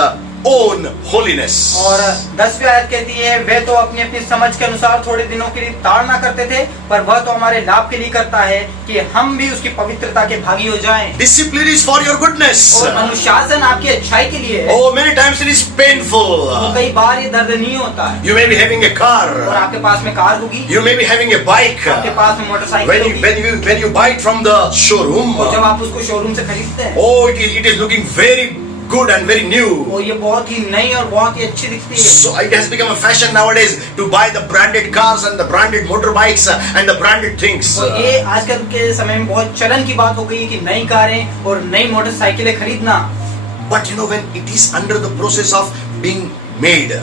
own holiness. और 10वीं आयत कहती है, वे तो अपनी अपनी समझ के अनुसार थोड़े दिनों के लिए ताड़ना करते थे, पर वह तो हमारे लाभ के लिए करता है कि हम भी उसकी पवित्रता के भागी हो जाएं। Discipline is for your goodness. और अनुशासन आपकी अच्छाई के लिए है। Oh, many times it is painful. तो कई बार ये दर्दनीय होता है। You may be having a और car. आपके पास में कार होगी, You may be having a bike. आपके पास में मोटरसाइकिल होगी, When you buy it from the showroom, और जब आप उसको शोरूम से खरीदते हैं, oh, it is looking very good and very new. वो ये बहुत ही नई और बहुत ही अच्छी दिखती है। So it has become a fashion nowadays to buy the branded cars and the branded motorbikes and the branded things. और ये आजकल के समय में बहुत चलन की बात हो गई है कि नई कारें और नई मोटरसाइकिलें खरीदना। But you know, when it is under the process of being made,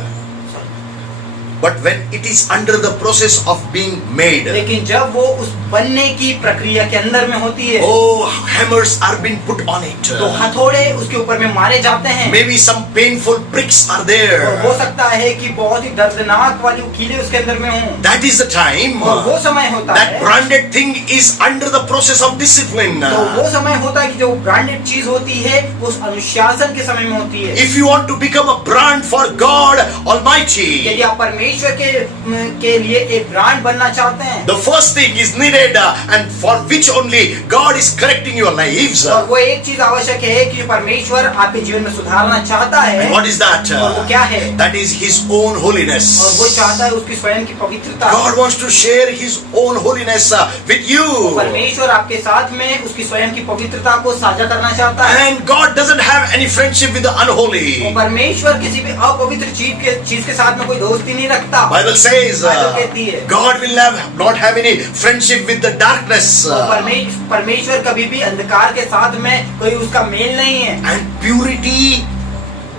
but when it is under the process of being made, लेकिन जब वो उस बनने की प्रक्रिया के अंदर में होती है, oh, hammers are being put on it. तो हथौड़े उसके ऊपर में मारे जाते हैं, Maybe some painful pricks are और there. हो सकता है कि बहुत ही दर्दनाक वाली कीले उसके अंदर में हों। That is the time और वो समय होता that है, branded thing is under the process of discipline. तो वो समय होता है कि जो ब्रांडेड चीज होती है उस अनुशासन के समय में होती है। If you want to become a brand for God Almighty, यदि आप परमेश्वर के लिए एक ब्रांड बनना चाहते हैं, the first thing is needed and for which only God is correcting your lives. और वो एक चीज आवश्यक है कि जो परमेश्वर आपके जीवन में सुधारना चाहता है, And what is that? और वो क्या है? That is His own holiness. और वो चाहता है उसकी स्वयं की पवित्रता। God wants to share His own holiness with you. परमेश्वर आपके साथ में उसकी स्वयं की पवित्रता को साझा करना चाहता है। And God doesn't have any friendship with the unholy. और परमेश्वर किसी भी अपवित्र चीज के साथ में कोई दोस्ती नहीं रखता। Bible says बाइबल कहती है, God will not have any friendship with the darkness. और परमेश्वर कभी भी अंधकार के साथ में कोई उसका मेल नहीं है। And purity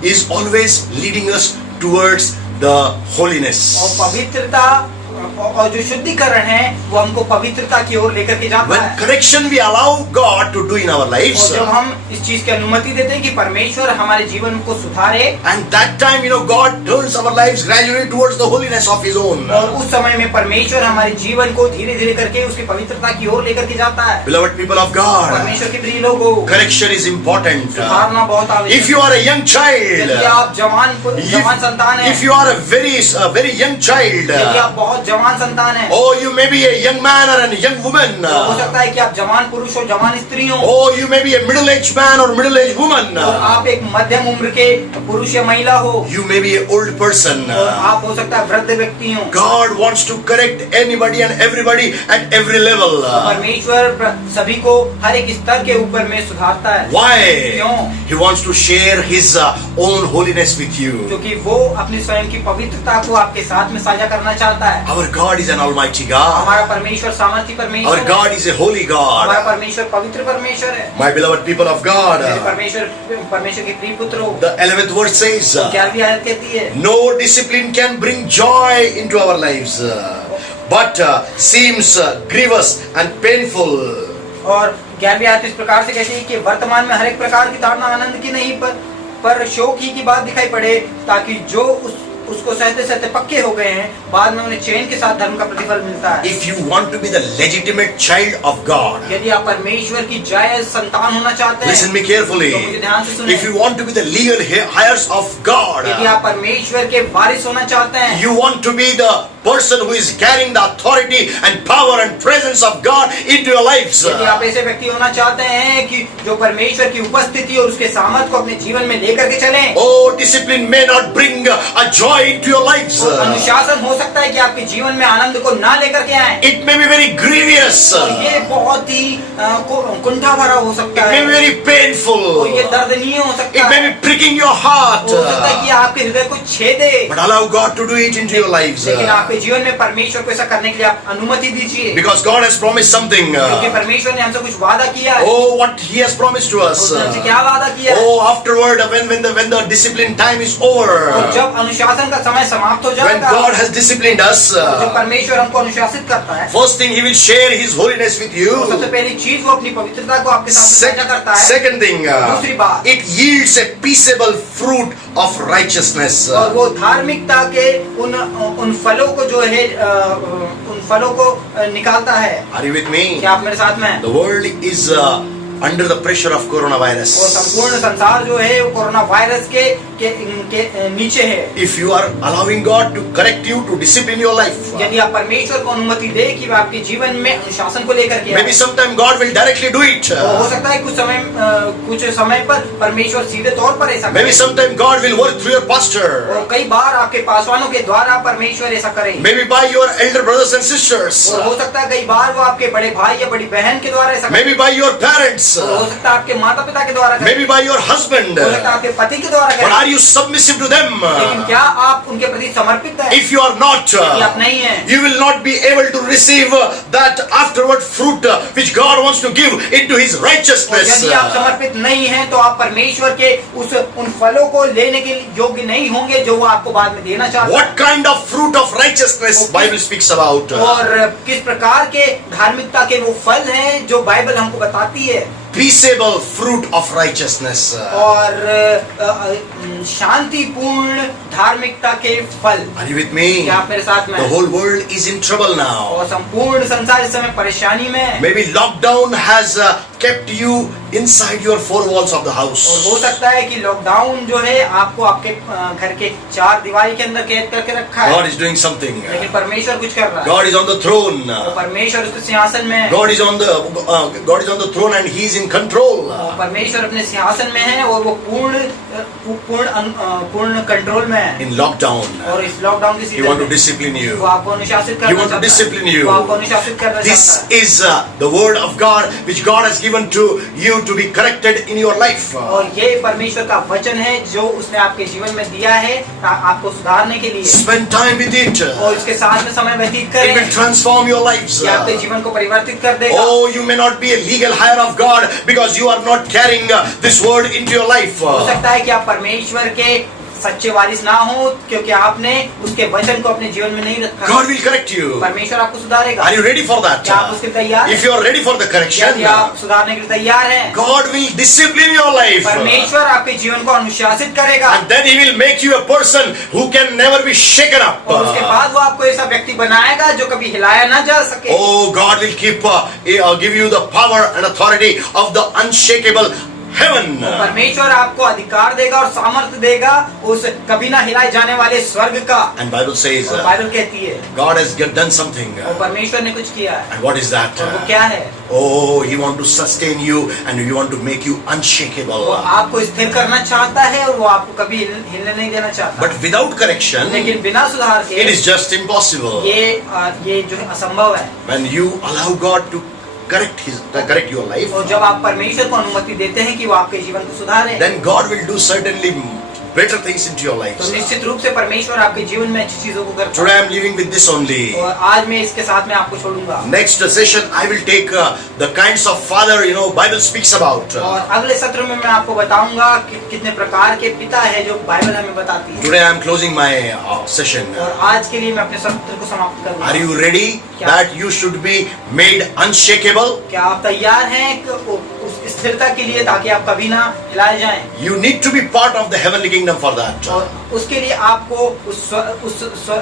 is always leading us towards the holiness. और पवित्रता और जो शुद्धिकरण है वो हमको पवित्रता की ओर लेकर के जाता When है। correction we allow God to do in our lives, और जब हम इस चीज की अनुमति देते हैं कि परमेश्वर हमारे जीवन को सुधारे, and that time, you know, God turns our lives gradually towards the holiness of His own. और उस समय में परमेश्वर हमारे जीवन को धीरे धीरे करके उसकी पवित्रता की ओर लेकर के जाता है। Beloved people of God, परमेश्वर के प्रिय लोगों, correction is important. सुधारना बहुत आवश्यक If you are a young child, यदि आप जवान संतान हैं, if you are a very young child, यदि आप बहुत जवान संतान हैं, oh, you may be a young man or a young woman. तो हो सकता है कि आप जवान पुरुष हो, जवान स्त्री हो, Oh, you may be a middle-aged man or middle-aged woman. और आप एक मध्यम उम्र के पुरुष या महिला हो, You may be an old person. और आप हो सकता है वृद्ध व्यक्ति हो। God wants to correct anybody and everybody at every level. परमेश्वर सभी को हर एक स्तर के ऊपर में सुधारता है। Why? क्यों? He wants to share His own holiness with you. क्योंकि वो अपनी स्वयं की पवित्रता को आपके साथ में साझा करना चाहता है। Our Our God is an almighty God. हमारा परमेश्वर सामर्थी परमेश्वर Our है। God is a holy हमारा God. परमेश्वर पवित्र परमेश्वर है। My beloved people of God. मेरे परमेश्वर के प्रिय पुत्रों, The 11th verse says, 11वीं आयत कहती है, no discipline can bring joy into our lives, but seems grievous and painful. और 11वीं आयत इस प्रकार से कहती है कि वर्तमान में हर एक प्रकार की धारणा आनंद की नहीं पर शोक ही की बात दिखाई पड़े, ताकि जो उसको सहते सहते पक्के हो गए हैं, बाद में उन्हें चैन के साथ धर्म का प्रतिफल मिलता है। If you want to be the legitimate child of God, यदि आप परमेश्वर की जायज संतान होना चाहते हैं, listen me carefully. तो मुझे ध्यान से सुनिए। If you want to be the legal heirs of God, यदि आप परमेश्वर के वारिस होना चाहते हैं, you want to be the person who is carrying the authority and power and presence of God into your lives. यदि आप ऐसे व्यक्ति होना चाहते हैं कि जो परमेश्वर की उपस्थिति और उसके सामर्थ को अपने जीवन में लेकर के चलें, Oh, discipline may not bring a joy into your lives. अनुशासन हो सकता है कि आपके जीवन में आनंद को ना लेकर के आए। It may be very grievous. और ये बहुत ही कुंठा भरा हो सकता It है, may be very painful. और ये दर्दनीय हो सकता It may है, be pricking your heart. हो सकता है कि आपके हृदय को छेदे, But allow God to do it into your lives. लेकिन आपके जीवन में परमेश्वर को ऐसा करने के लिए आप अनुमति दीजिए, Because God has promised something. क्योंकि परमेश्वर ने हमसे कुछ वादा किया है। Oh, what He has promised to us. उसने हमसे क्या वादा किया है? Oh, afterward, when the discipline time is over, और जब अनुशासन का समय समाप्त हो when जाएगा, God has disciplined us, जब परमेश्वर हमको अनुशासित करता है, first thing He will share His holiness with you. तो सबसे पहली चीज वो अपनी पवित्रता को आपके साथ साझा करता है। Second thing, दूसरी बात, it yields a peaceable fruit of righteousness. और वो धार्मिकता के उन फलों को जो है उन फलों को निकालता है। Are you with me? क्या आप मेरे साथ में हैं? The world is under the pressure of coronavirus. और संपूर्ण संसार जो है वो कोरोना वायरस के नीचे है। If you are allowing God to correct you, to discipline your life, यदि आप परमेश्वर को अनुमति दे कि वह आपके जीवन में अनुशासन को लेकर के maybe sometime God will directly do it. तो हो सकता है कुछ समय पर परमेश्वर सीधे तौर पर ऐसा करे। Maybe sometime God will work through your pastor. और कई बार आपके पासवानों के द्वारा परमेश्वर ऐसा करे। Maybe by your elder brothers and sisters. और हो सकता है कई बार वो आपके बड़े भाई या बड़ी बहन के द्वारा ऐसा करे। Maybe by your parents. और हो सकता है आपके माता पिता के द्वारा करे। Maybe by your husband. हो सकता है आपके पति के द्वारा But करे। are you submissive to them? लेकिन क्या आप उनके प्रति समर्पित हैं? If you are not, यदि आप नहीं हैं, you will not be able to receive that afterward fruit which God wants to give into His और righteousness. यदि आप समर्पित नहीं हैं तो आप परमेश्वर के उन फलों को लेने के योग्य नहीं होंगे जो वो आपको बाद में देना चाहता है। What kind of fruit of righteousness Bible speaks about? और किस प्रकार के धार्मिकता के वो फल हैं जो बाइबल हमको बताती है। Peaceable fruit of righteousness. और शांतिपूर्ण धार्मिकता के फल। Are you with me? क्या आप मेरे साथ में The हैं? whole world is in trouble now. और संपूर्ण संसार इस समय परेशानी में है। Maybe lockdown has kept you inside your four walls of the house. और हो सकता है कि लॉकडाउन जो है आपको आपके घर के चार दीवारी के अंदर कैद करके रखा है। God is doing something. लेकिन परमेश्वर कुछ कर रहा है। God is on the throne. तो परमेश्वर उसके सिंहासन में है। God is on the throne and He is in control. परमेश्वर अपने सिंहासन में है और वो पूर्ण कंट्रोल में है। In lockdown, और इस लॉकडाउन की He सीजन want to में discipline you. वो आपको अनुशासित He करना want to चाहता है। discipline you. वो आपको अनुशासित करना This चाहता है। is the word of God which God has given to you to be corrected in your life. और ये परमेश्वर का वचन है जो उसने आपके जीवन में दिया है आपको सुधारने के लिए। Spend time with it. और इसके साथ में समय व्यतीत It will करें। transform your lives. ये आपके जीवन को परिवर्तित कर देगा। Oh, you may not be a legal heir of God because you are not carrying this word into your life. हो सकता है कि आप परमेश्वर के सच्चे वारिस ना हो क्योंकि आपने उसके वचन को अपने जीवन में नहीं रखा। God will correct you. परमेश्वर आपको सुधारेगा। Are you ready for that? क्या आप उसके तैयार? If you are ready for the correction, यदि आप सुधारने के लिए तैयार हैं, God will discipline your life. परमेश्वर आपके जीवन को अनुशासित करेगा। And then He will make you a person who can never be shaken up. और उसके बाद वो आपको ऐसा व्यक्ति बनाएगा जो कभी हिलाया ना जा सके। Oh, God will give you the power and authority of the unshakable heaven. परमेश्वर आपको अधिकार देगा और सामर्थ्य देगा उस कभी ना हिलाए जाने वाले स्वर्ग का। And Bible says, और बाइबल कहती है God has done something. और परमेश्वर ने कुछ किया है। And what is that? और वो क्या है? Oh, He want to sustain you and He want to make you वो unshakable. आपको स्थिर करना चाहता है और वो आपको कभी हिलने नहीं देना चाहता। But without correction, लेकिन बिना सुधार के it is just impossible. ये जो है असंभव है। When you allow God to correct your life, और जब आप परमेश्वर को अनुमति देते हैं कि वो आपके जीवन को सुधारे, then God will do certainly better things into your lives. तो निश्चित रूप से परमेश्वर आपके जीवन में अच्छी चीजों को करता Today है। I am leaving with this only. और आज मैं इसके साथ में आपको छोड़ूंगा। Next session I will take the kinds of father Bible speaks about. और अगले सत्र में मैं आपको बताऊंगा कि कितने प्रकार के पिता है जो बाइबल हमें बताती है। Today I am closing my session. और आज के लिए मैं अपने सत्र को समाप्त करूंगा। Are you ready क्या? that you should be made unshakable? क्या आप तैयार हैं उस स्थिरता के लिए ताकि आप कभी ना हिलाए जाएं? You need to be part of the heavenly kingdom for that. और उसके लिए आपको उस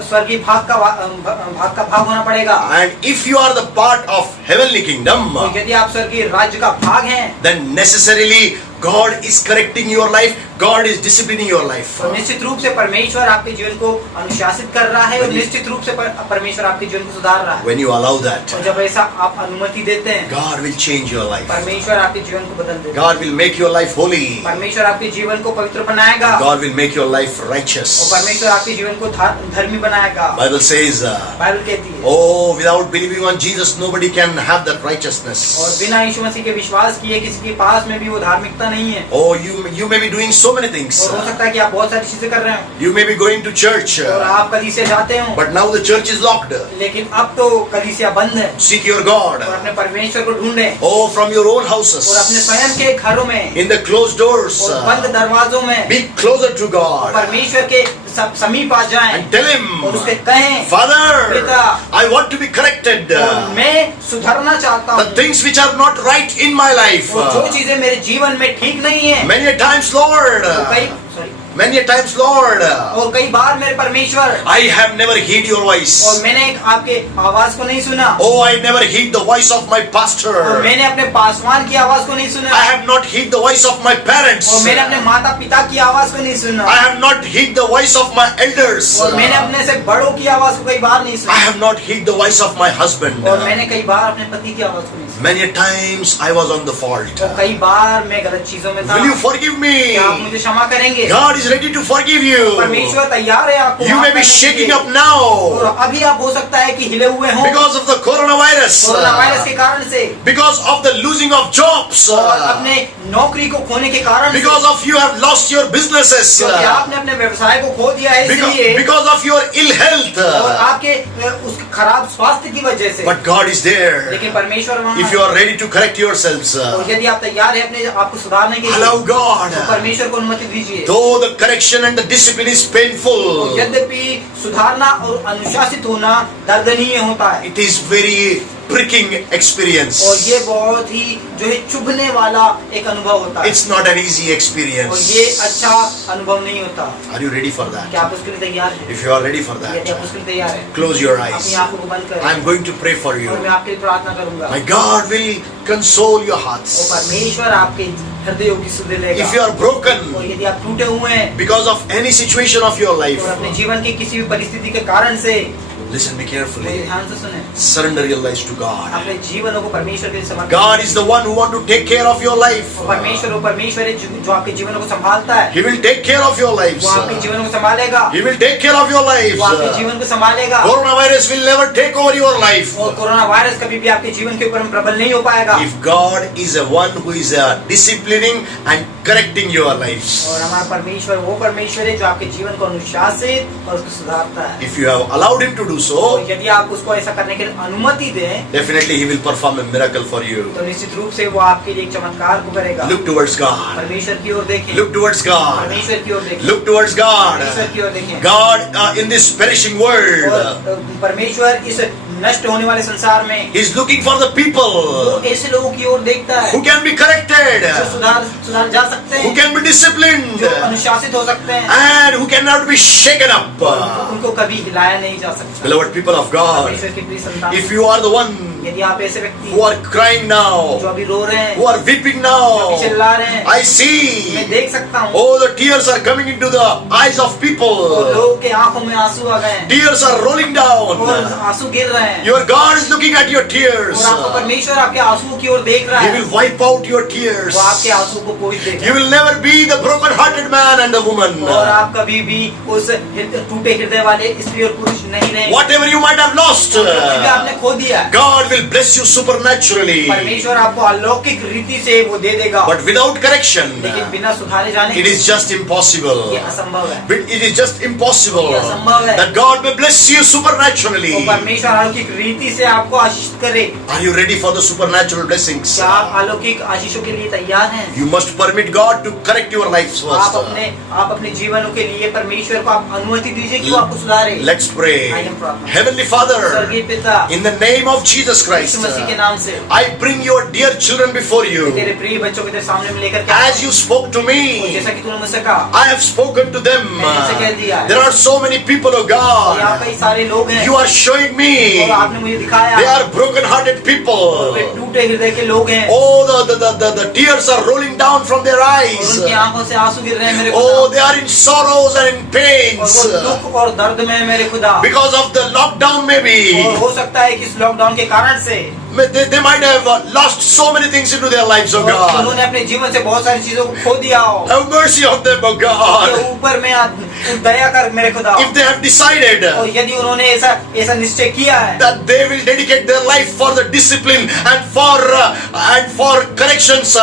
स्वर्गीय भाग का भाग होना पड़ेगा। And if you are the part of heavenly kingdom, और यदि आप स्वर्गीय राज्य का भाग हैं, then necessarily God is correcting your life. God is disciplining your life. तो निश्चित रूप से परमेश्वर आपके जीवन को अनुशासित कर रहा है और निश्चित रूप से परमेश्वर आपके जीवन को सुधार रहा है। When you allow that, और जब ऐसा आप अनुमति देते हैं, God will change your life. परमेश्वर आपके जीवन को बदल देगा। God will make your life holy. परमेश्वर आपके जीवन को पवित्र बनाएगा। God will make your life righteous. और परमेश्वर आपके जीवन को धर्मी बनाएगा। Bible says, बाइबल कहती है, oh, without believing on Jesus, nobody can have that righteousness. और बिना यीशु मसीह के विश्वास किए किसी के पास में भी वो धार्मिकता नहीं है। Oh, you may be doing so many things. और हो सकता है कि आप बहुत सारी चीजें कर रहे हो You may be going to church, और आप कलीसिया जाते हो, but now the church is locked. लेकिन अब तो कलीसिया बंद है। Seek your God. और अपने परमेश्वर को ढूंढें Oh, from your own houses, और अपने स्वयं के घरों में in the closed doors, और बंद दरवाजों में be closer to God परमेश्वर के समीप आ जाएं and tell Him, और उसके कहें, Father, पिता, I want to be corrected. और मैं सुधरना चाहता The हूँ। things which are not right in my life. और जो चीजें मेरे जीवन में ठीक नहीं है, Many a times, Lord, many a times, Lord, और कई बार मेरे परमेश्वर, I have never heed your और voice. मैंने आपके आवाज को नहीं सुना, Oh, I never heed the voice of my और pastor. मैंने अपने पासवान की आवाज को नहीं सुना, I have not heed the voice of my parents. और मैंने अपने माता पिता की आवाज को नहीं सुना, I have not heed the voice of my elders. और मैंने अपने से बड़ों की आवाज को कई बार नहीं I सुना, have not heed the voice of my husband. और मैंने कई बार अपने पति की आवाज को नहीं सुना, Many a times I was on the fault. और कई बार मैं गलत चीजों में था। Will you forgive me? क्या आप मुझे क्षमा करेंगे? God is ready to forgive you. परमेश्वर तैयार है आपको You माफ may be करने के shaking लिए। up now और अभी आप हो सकता है कि हिले हुए हों because of the coronavirus, corona virus के कारण से, because of the losing of jobs, और अपने नौकरी को खोने के कारण से, because of you have lost your businesses, क्योंकि आपने अपने व्यवसाय को खो दिया है इसलिए, because of your ill health. और आपके उस खराब स्वास्थ्य की वजह से। But God is there. लेकिन परमेश्वर वहाँ If you are ready to correct yourselves, और यदि आप तैयार हैं अपने आप को सुधारने के लिए, allow God. तो परमेश्वर को अनुमति दीजिए। Though the correction and the discipline is painful, यद्यपि सुधारना और अनुशासित होना दर्दनीय होता है, it is very pricking experience. और ये बहुत ही जो है चुभने वाला एक अनुभव होता है, It's not an easy और experience. ये अच्छा अनुभव नहीं होता। Are you ready for that? क्या आप उसके लिए तैयार हैं? If you are ready for यदि आप that, उसके लिए तैयार हैं, close your अपनी eyes. आंखों को बंद करें I am going to pray for you. और मैं आपके लिए प्रार्थना करूंगा। My God will console your और hearts. परमेश्वर आपके हृदयों की सुध लेगा। If you are broken और यदि आप टूटे हुए हैं because of any situation of your life, और अपने जीवन की किसी भी परिस्थिति के कारण से, listen me मेरे carefully. ध्यान से सुने, Surrender your lives to God. अपने जीवनों को परमेश्वर के लिए समर्पित God is the one who want to take care of your life. और परमेश्वर वो परमेश्वर है जो आपके जीवनों को संभालता है। He will take care of your lives. वो आपके जीवनों को संभालेगा, He will take care of your lives. वो आपके जीवन को संभालेगा, Coronavirus will never take over your life. और कोरोना वायरस कभी भी आपके जीवन के ऊपर प्रबल नहीं हो पाएगा। If God is a one who is disciplining and correcting your lives. और हमारा परमेश्वर वो परमेश्वर है जो आपके जीवन को अनुशासित और उसको सुधारता है। If you have allowed Him to do so, और यदि आप उसको ऐसा करने की अनुमति दें, definitely He will perform a miracle for you. तो निश्चित रूप से वो आपके लिए एक चमत्कार को करेगा। Look towards God. परमेश्वर की ओर देखें, Look towards God. परमेश्वर की ओर देखें, Look towards God. परमेश्वर की ओर देखें। God in this perishing world, और परमेश्वर इस नष्ट होने वाले संसार में He is looking for the people वो ऐसे लोगों की ओर देखता है who can be corrected, जो सुधार जा सकते who हैं, can be disciplined, जो अनुशासित हो सकते हैं, and who cannot be shaken up. उनको कभी हिलाया नहीं जा सकता। Beloved people of God, परमेश्वर के प्रिय संतान, if you are the one यदि आप ऐसे व्यक्ति who are crying जो now, अभी रो रहे हैं, who are weeping जो अभी now, चिल्ला रहे हैं, I see, मैं देख सकता हूँ, oh, the tears are coming into the eyes of और people. लोगों के आंखों में आंसू आ गए हैं, Tears are rolling और down. आंसू गिर रहे हैं, हैं Your God is looking at your tears. और आपका परमेश्वर आपके आंसुओं की ओर देख रहा He है, will wipe out your tears. वो आपके आंसुओं को पोंछ देगा। You will never be the broken-hearted man and the woman. और आप कभी भी उस टूटे हृदय वाले स्त्री और पुरुष नहीं रहे। Whatever you might have lost, जो कुछ भी आपने खो दिया, God will bless you supernaturally. परमेश्वर आपको अलौकिक रीति से वो दे देगा, But without correction, लेकिन बिना सुधारे जाने it is just impossible. ये असंभव है। But it is just impossible ये असंभव है। that God may bless you supernaturally. वो परमेश्वर अलौकिक रीति से आपको आशीष करे। Are you ready for the supernatural blessings? क्या आप अलौकिक आशीषों के लिए तैयार हैं? You must permit God to correct your lives आप first. अपने जीवनों के लिए परमेश्वर को आप अनुमति दीजिए कि वो आपको सुधारे। Let's pray. आइए प्रार्थना। Heavenly Father, स्वर्गीय पिता, in the name of Jesus Christ, यीशु मसीह के नाम से I bring your dear children before you. तेरे प्रिय बच्चों को तेरे सामने में लेकर के आता As हूं। you spoke to और me, जैसा कि तूने मुझसे कहा, I have spoken to them. मैंने उनसे कह दिया है। There are so many people, oh और यहाँ God. कई सारे लोग हैं You are showing me. और आपने मुझे दिखाया They are broken-hearted और वे people. टूटे हृदय के लोग हैं Oh, the tears are rolling down from their और eyes. उनकी आंखों से आंसू गिर रहे हैं मेरे Oh, खुदा, they are in sorrows and in और pains. वो दुख और दर्द में है मेरे खुदा। Because of the lockdown maybe. और हो सकता है कि इस लॉकडाउन के कारण से They might have lost so many things into their lives, oh और God. उन्होंने अपने जीवन से बहुत सारी चीजों को खो दिया हो। Have mercy on them, oh के God. ऊपर में दया कर मेरे खुदा। If they have decided और यदि उन्होंने ऐसा निश्चय किया है that they will dedicate their life for the discipline and for corrections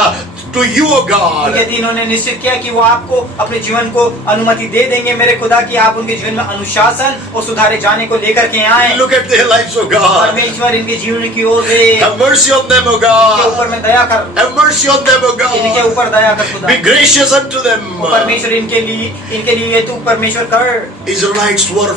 to you, oh God. यदि इन्होंने निश्चित किया कि वो आपको अपने जीवन को अनुमति दे देंगे मेरे खुदा कि आप उनके जीवन में अनुशासन और सुधारे जाने को लेकर के आए, Look at their lives, oh God. परमेश्वर इनके जीवन की ओर से Have mercy on them, oh इनके God. ऊपर में दया कर, Have mercy on them, oh इनके God. ऊपर दया कर खुदा। Be gracious unto them. परमेश्वर इनके लिए तू परमेश्वर कर। Israelites were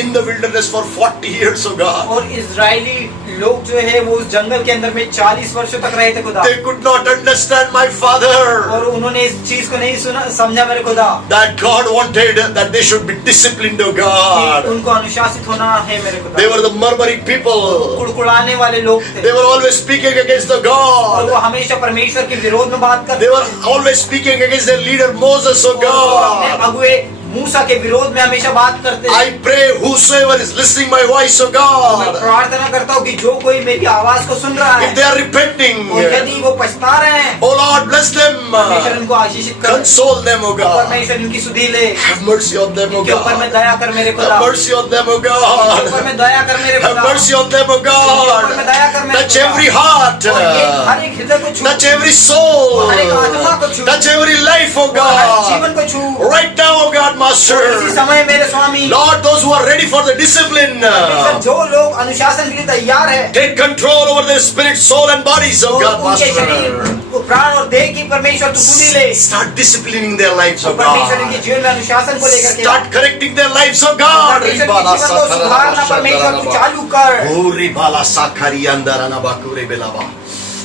in the wilderness for 40 years, oh God. और इजरायली लोग जो है वो उस जंगल के अंदर में 40 वर्षों तक रहे थे खुदा, They could not understand, my Father, और उन्होंने इस चीज को नहीं समझा मेरे खुदा that God wanted that they should be disciplined, oh कि God. उनको अनुशासित होना है मेरे खुदा। They were the murmuring people. कुड़कुड़ाने वाले लोग थे They were always speaking against the और God. वो हमेशा परमेश्वर के विरोध में बात करते They were always speaking against their leader Moses, oh और वो अपने God. अगुए मूसा के विरोध में हमेशा बात करते हैं। I pray whosoever is listening my voice, oh मैं God, प्रार्थना करता हूँ कि जो कोई मेरी आवाज को सुन रहा है if they are repenting, और यदि वो पछता रहे हैं, oh Lord, bless them, परमेश्वर इनको आशीषित कर, console them, oh God, परमेश्वर इनकी सुधि ले, have mercy on them, oh इनके ऊपर में God, दया कर मेरे खुदा, have mercy on them, oh इनके ऊपर God, में दया कर मेरे have खुदा, mercy on them, oh इनके ऊपर में God, दया कर मेरे touch खुदा। every heart, और हर एक हृदय को छू, touch every soul, हर एक आत्मा को छू, touch every life, oh और हर जीवन God, को छू। right now, oh God, इसी Master, समय मेरे स्वामी, Lord, those who are ready for the discipline, परमेश्वर जो लोग अनुशासन के लिए तैयार है, take control over their spirit, soul and bodies, oh और God, उनके शरीर, Master. वो प्राण और देह की परमेश्वर तू सुधी ले, Start disciplining their lives, और oh परमेश्वर इनके God. जीवन में अनुशासन को लेकर के आ। Start correcting their lives, oh God. परमेश्वर के जीवन को सुधारना परमेश्वर तू चालू कर। Oh, Ribala Sakari Andarana Bakure Belaba.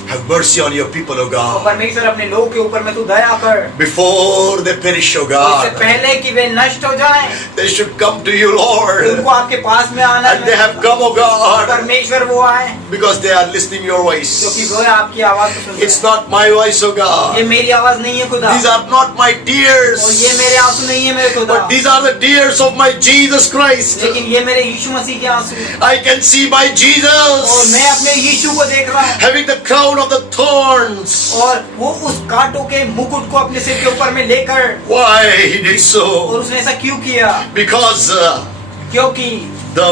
Have mercy on your people, oh और God. परमेश्वर अपने लोग के ऊपर में तू दया कर, Before they perish, oh इससे God, पहले कि वे नष्ट हो जाएं, they should come to you, Lord. उनको आपके पास में आना And they है। have come, oh God, परमेश्वर वो आए because they are listening your voice. क्योंकि वो आपकी आवाज को सुन रहे It's हैं। not my voice, oh ये God. मेरी आवाज नहीं है खुदा, These are not my और ये tears, मेरे आंसू नहीं है मेरे खुदा, but these are the tears of my Jesus Christ. लेकिन ये मेरे यीशु मसीह के आंसू हैं। I can see my और Jesus मैं अपने यीशु को देख रहा हूँ having the crown of the thorns. और वो उस कांटों के मुकुट को अपने सिर के ऊपर में लेकर, Why he did और so? उसने ऐसा क्यों किया? Because क्योंकि the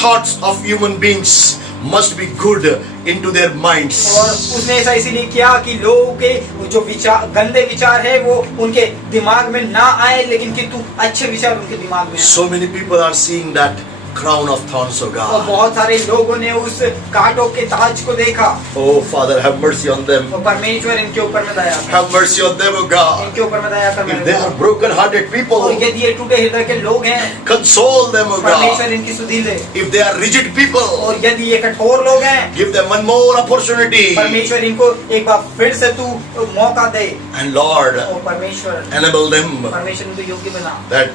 thoughts of human beings must be good into their minds. और उसने ऐसा इसीलिए किया कि लोगों के जो विचार, गंदे विचार है वो उनके दिमाग में ना आए, लेकिन कि तू अच्छे विचार उनके दिमाग में आए। So many people are seeing that crown of thorns, oh और God. बहुत सारे लोगों ने उस कांटों के ताज को देखा, Oh Father, have mercy on them. और परमेश्वर इनके ऊपर में दया कर, Have mercy on them, oh God. इनके ऊपर में दया कर If मेरे they are खुदा। broken-hearted और people, यदि ये टूटे हृदय के लोग हैं, console them, oh परमेश्वर God. इनकी सुधि ले, If they are rigid people, और यदि ये कठोर लोग हैं, give them one more opportunity. परमेश्वर इनको एक बार फिर से तू मौका दे, And Lord, और परमेश्वर enable them परमेश्वर इनको योग्य बना, that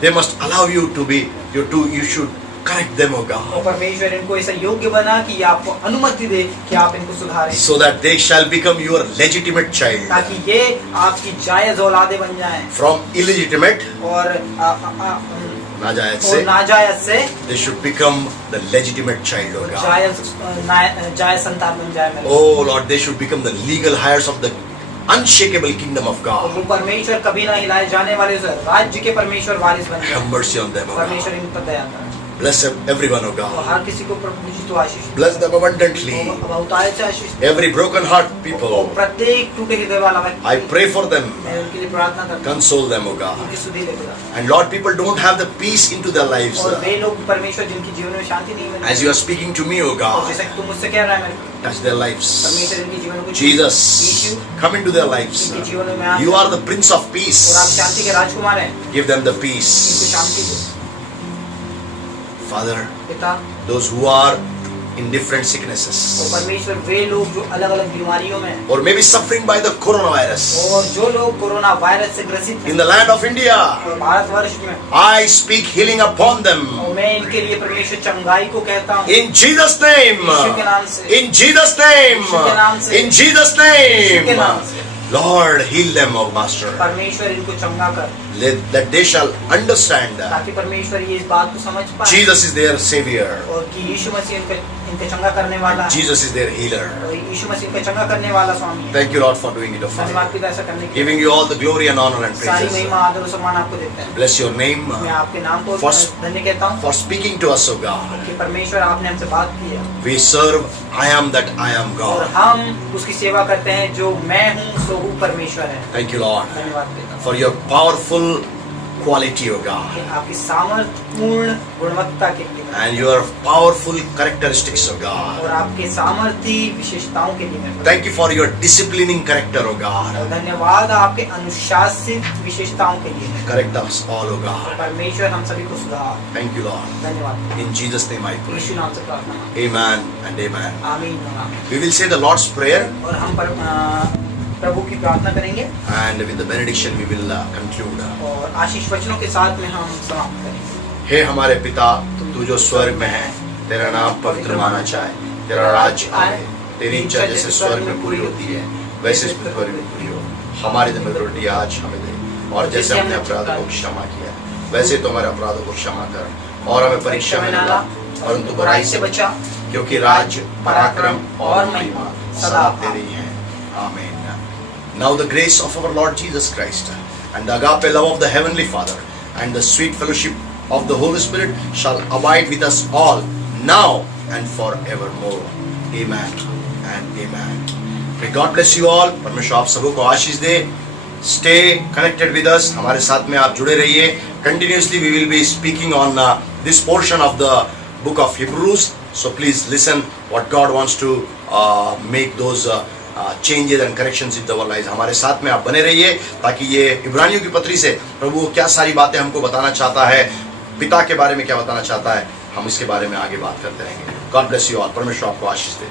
they must allow you to be, you should correct them, oh और God, परमेश्वर इनको ऐसा योग्य बना कि आपको अनुमति दे कि आप इनको सुधारें, so that they shall become your legitimate child. ताकि ये आपकी जायज औलादे बन जाएं From illegitimate, और नाजायज और से नाजायज से they should become the legitimate child of God. जायज संतान बन जाए मेरे। Oh Lord, they should become the legal heirs of the unshakable kingdom of और God. वो परमेश्वर कभी ना हिलाए जाने वाले उस राज्य के परमेश्वर वारिस बन जाए। Have mercy on them, O परमेश्वर God. इन पर दया करें। Bless everyone, O और God. हर किसी को प्रभु जी तो आशीष दे। Bless them abundantly. और बहुतायत से आशीष दे। Every broken heart और people, प्रत्येक टूटे हृदय वाला व्यक्ति, I pray for them. मैं उनके लिए प्रार्थना करता हूँ। Console them, O God. उनकी सुधि लेकर आ। And Lord, people don't have the peace into their lives. और वे लोग परमेश्वर जिनके जीवन में शांति नहीं मिलती, As you are speaking to me, O और God, जैसा कि तुम मुझसे कह रहा है मेरे को, touch their lives. परमेश्वर इनके जीवन को Jesus, Yeshu come into their lives. इनके जीवन में आ। You are the Prince of Peace. और आप शांति के राजकुमार हैं, Give them the इनको peace. शांति दो। Father, पिता, those who are in different और sicknesses परमेश्वर वे लोग जो अलग अलग बीमारियों में हैं, or maybe suffering by the coronavirus और जो लोग कोरोना वायरस से ग्रसित in हैं, the land of India, और भारतवर्ष में, I speak healing upon them. और मैं इनके लिए परमेश्वर चंगाई को कहता हूँ In Jesus' name. यीशु के नाम से। In Jesus' name. यीशु के नाम से। In Jesus' यीशु के नाम name. से। Lord, heal them, O Master. परमेश्वर इनको चंगा कर, That they shall understand ताकि परमेश्वर ये इस बात को समझ पाए, Jesus is their Savior. और कि यीशु मसीह इनका चंगा करने वाला है, Jesus is their healer. और यीशु मसीह इनका चंगा करने वाला स्वामी है। Thank you, Lord, for doing it, O Father. धन्यवाद पिता ऐसा करने के लिए। Giving you all the glory and honor and सारी praises. महिमा आदर और सम्मान आपको देते हैं। Bless your name मैं आपके नाम को First- धन्य कहता हूँ for speaking to us, O God. कि परमेश्वर आपने हमसे बात की है, We serve I am that I am और God. हम उसकी सेवा करते हैं, जो मैं हूँ सो हूँ परमेश्वर है। Thank you, Lord, धन्यवाद पिता for your powerful quality, O God, कि आपकी सामर्थ्यपूर्ण गुणवत्ता के लिए and your powerful characteristics, O God. और आपके सामर्थ्य विशेषताओं के लिए मैं Thank you for your disciplining character, O God. और धन्यवाद आपके अनुशासित विशेषताओं के लिए। Correct us all, O God. परमेश्वर हम सभी को सुधार। Thank you, Lord. धन्यवाद। In Jesus' name I pray. यीशु नाम से प्रार्थना। Amen and amen. आमीन और आमीन। We will say the Lord's Prayer, और हम प्रभु की प्रार्थना करेंगे and with the benediction we will conclude. और आशीष वचनों के साथ में हम समाप्त करेंगे। हे हमारे पिता, तू जो स्वर्ग में है, तेरा नाम पवित्र माना जाए, तेरा राज्य आए, तेरी इच्छा जैसे स्वर्ग में पूरी होती है वैसे इस पृथ्वी में पूरी हो। हमारी दिन में रोटी आज हमें दे, और जैसे हमने अपराधों को क्षमा किया वैसे तो हमारे अपराधों को क्षमा कर, और हमें परीक्षा में न ला परंतु बुराई से बचा, क्योंकि राज्य, पराक्रम और महिमा सदा तेरी है। आमीन। Now the grace of our Lord Jesus Christ and the agape love of the Heavenly Father and the sweet fellowship of the Holy Spirit shall abide with us all now and forevermore. Amen and amen. May God bless you all. परमेश्वर आप सबों को आशीष दे। Stay connected with us. हमारे साथ में आप जुड़े रहिए। Continuously we will be speaking on this portion of the book of Hebrews. So please listen what God wants to make those changes and corrections in our lives. हमारे साथ में आप बने रहिए ताकि ये इब्रानियों की पत्री से प्रभु क्या सारी बातें हमको बताना चाहता है, पिता के बारे में क्या बताना चाहता है, हम इसके बारे में आगे बात करते रहेंगे। God bless you all. परमेश्वर आपको आशीष दे।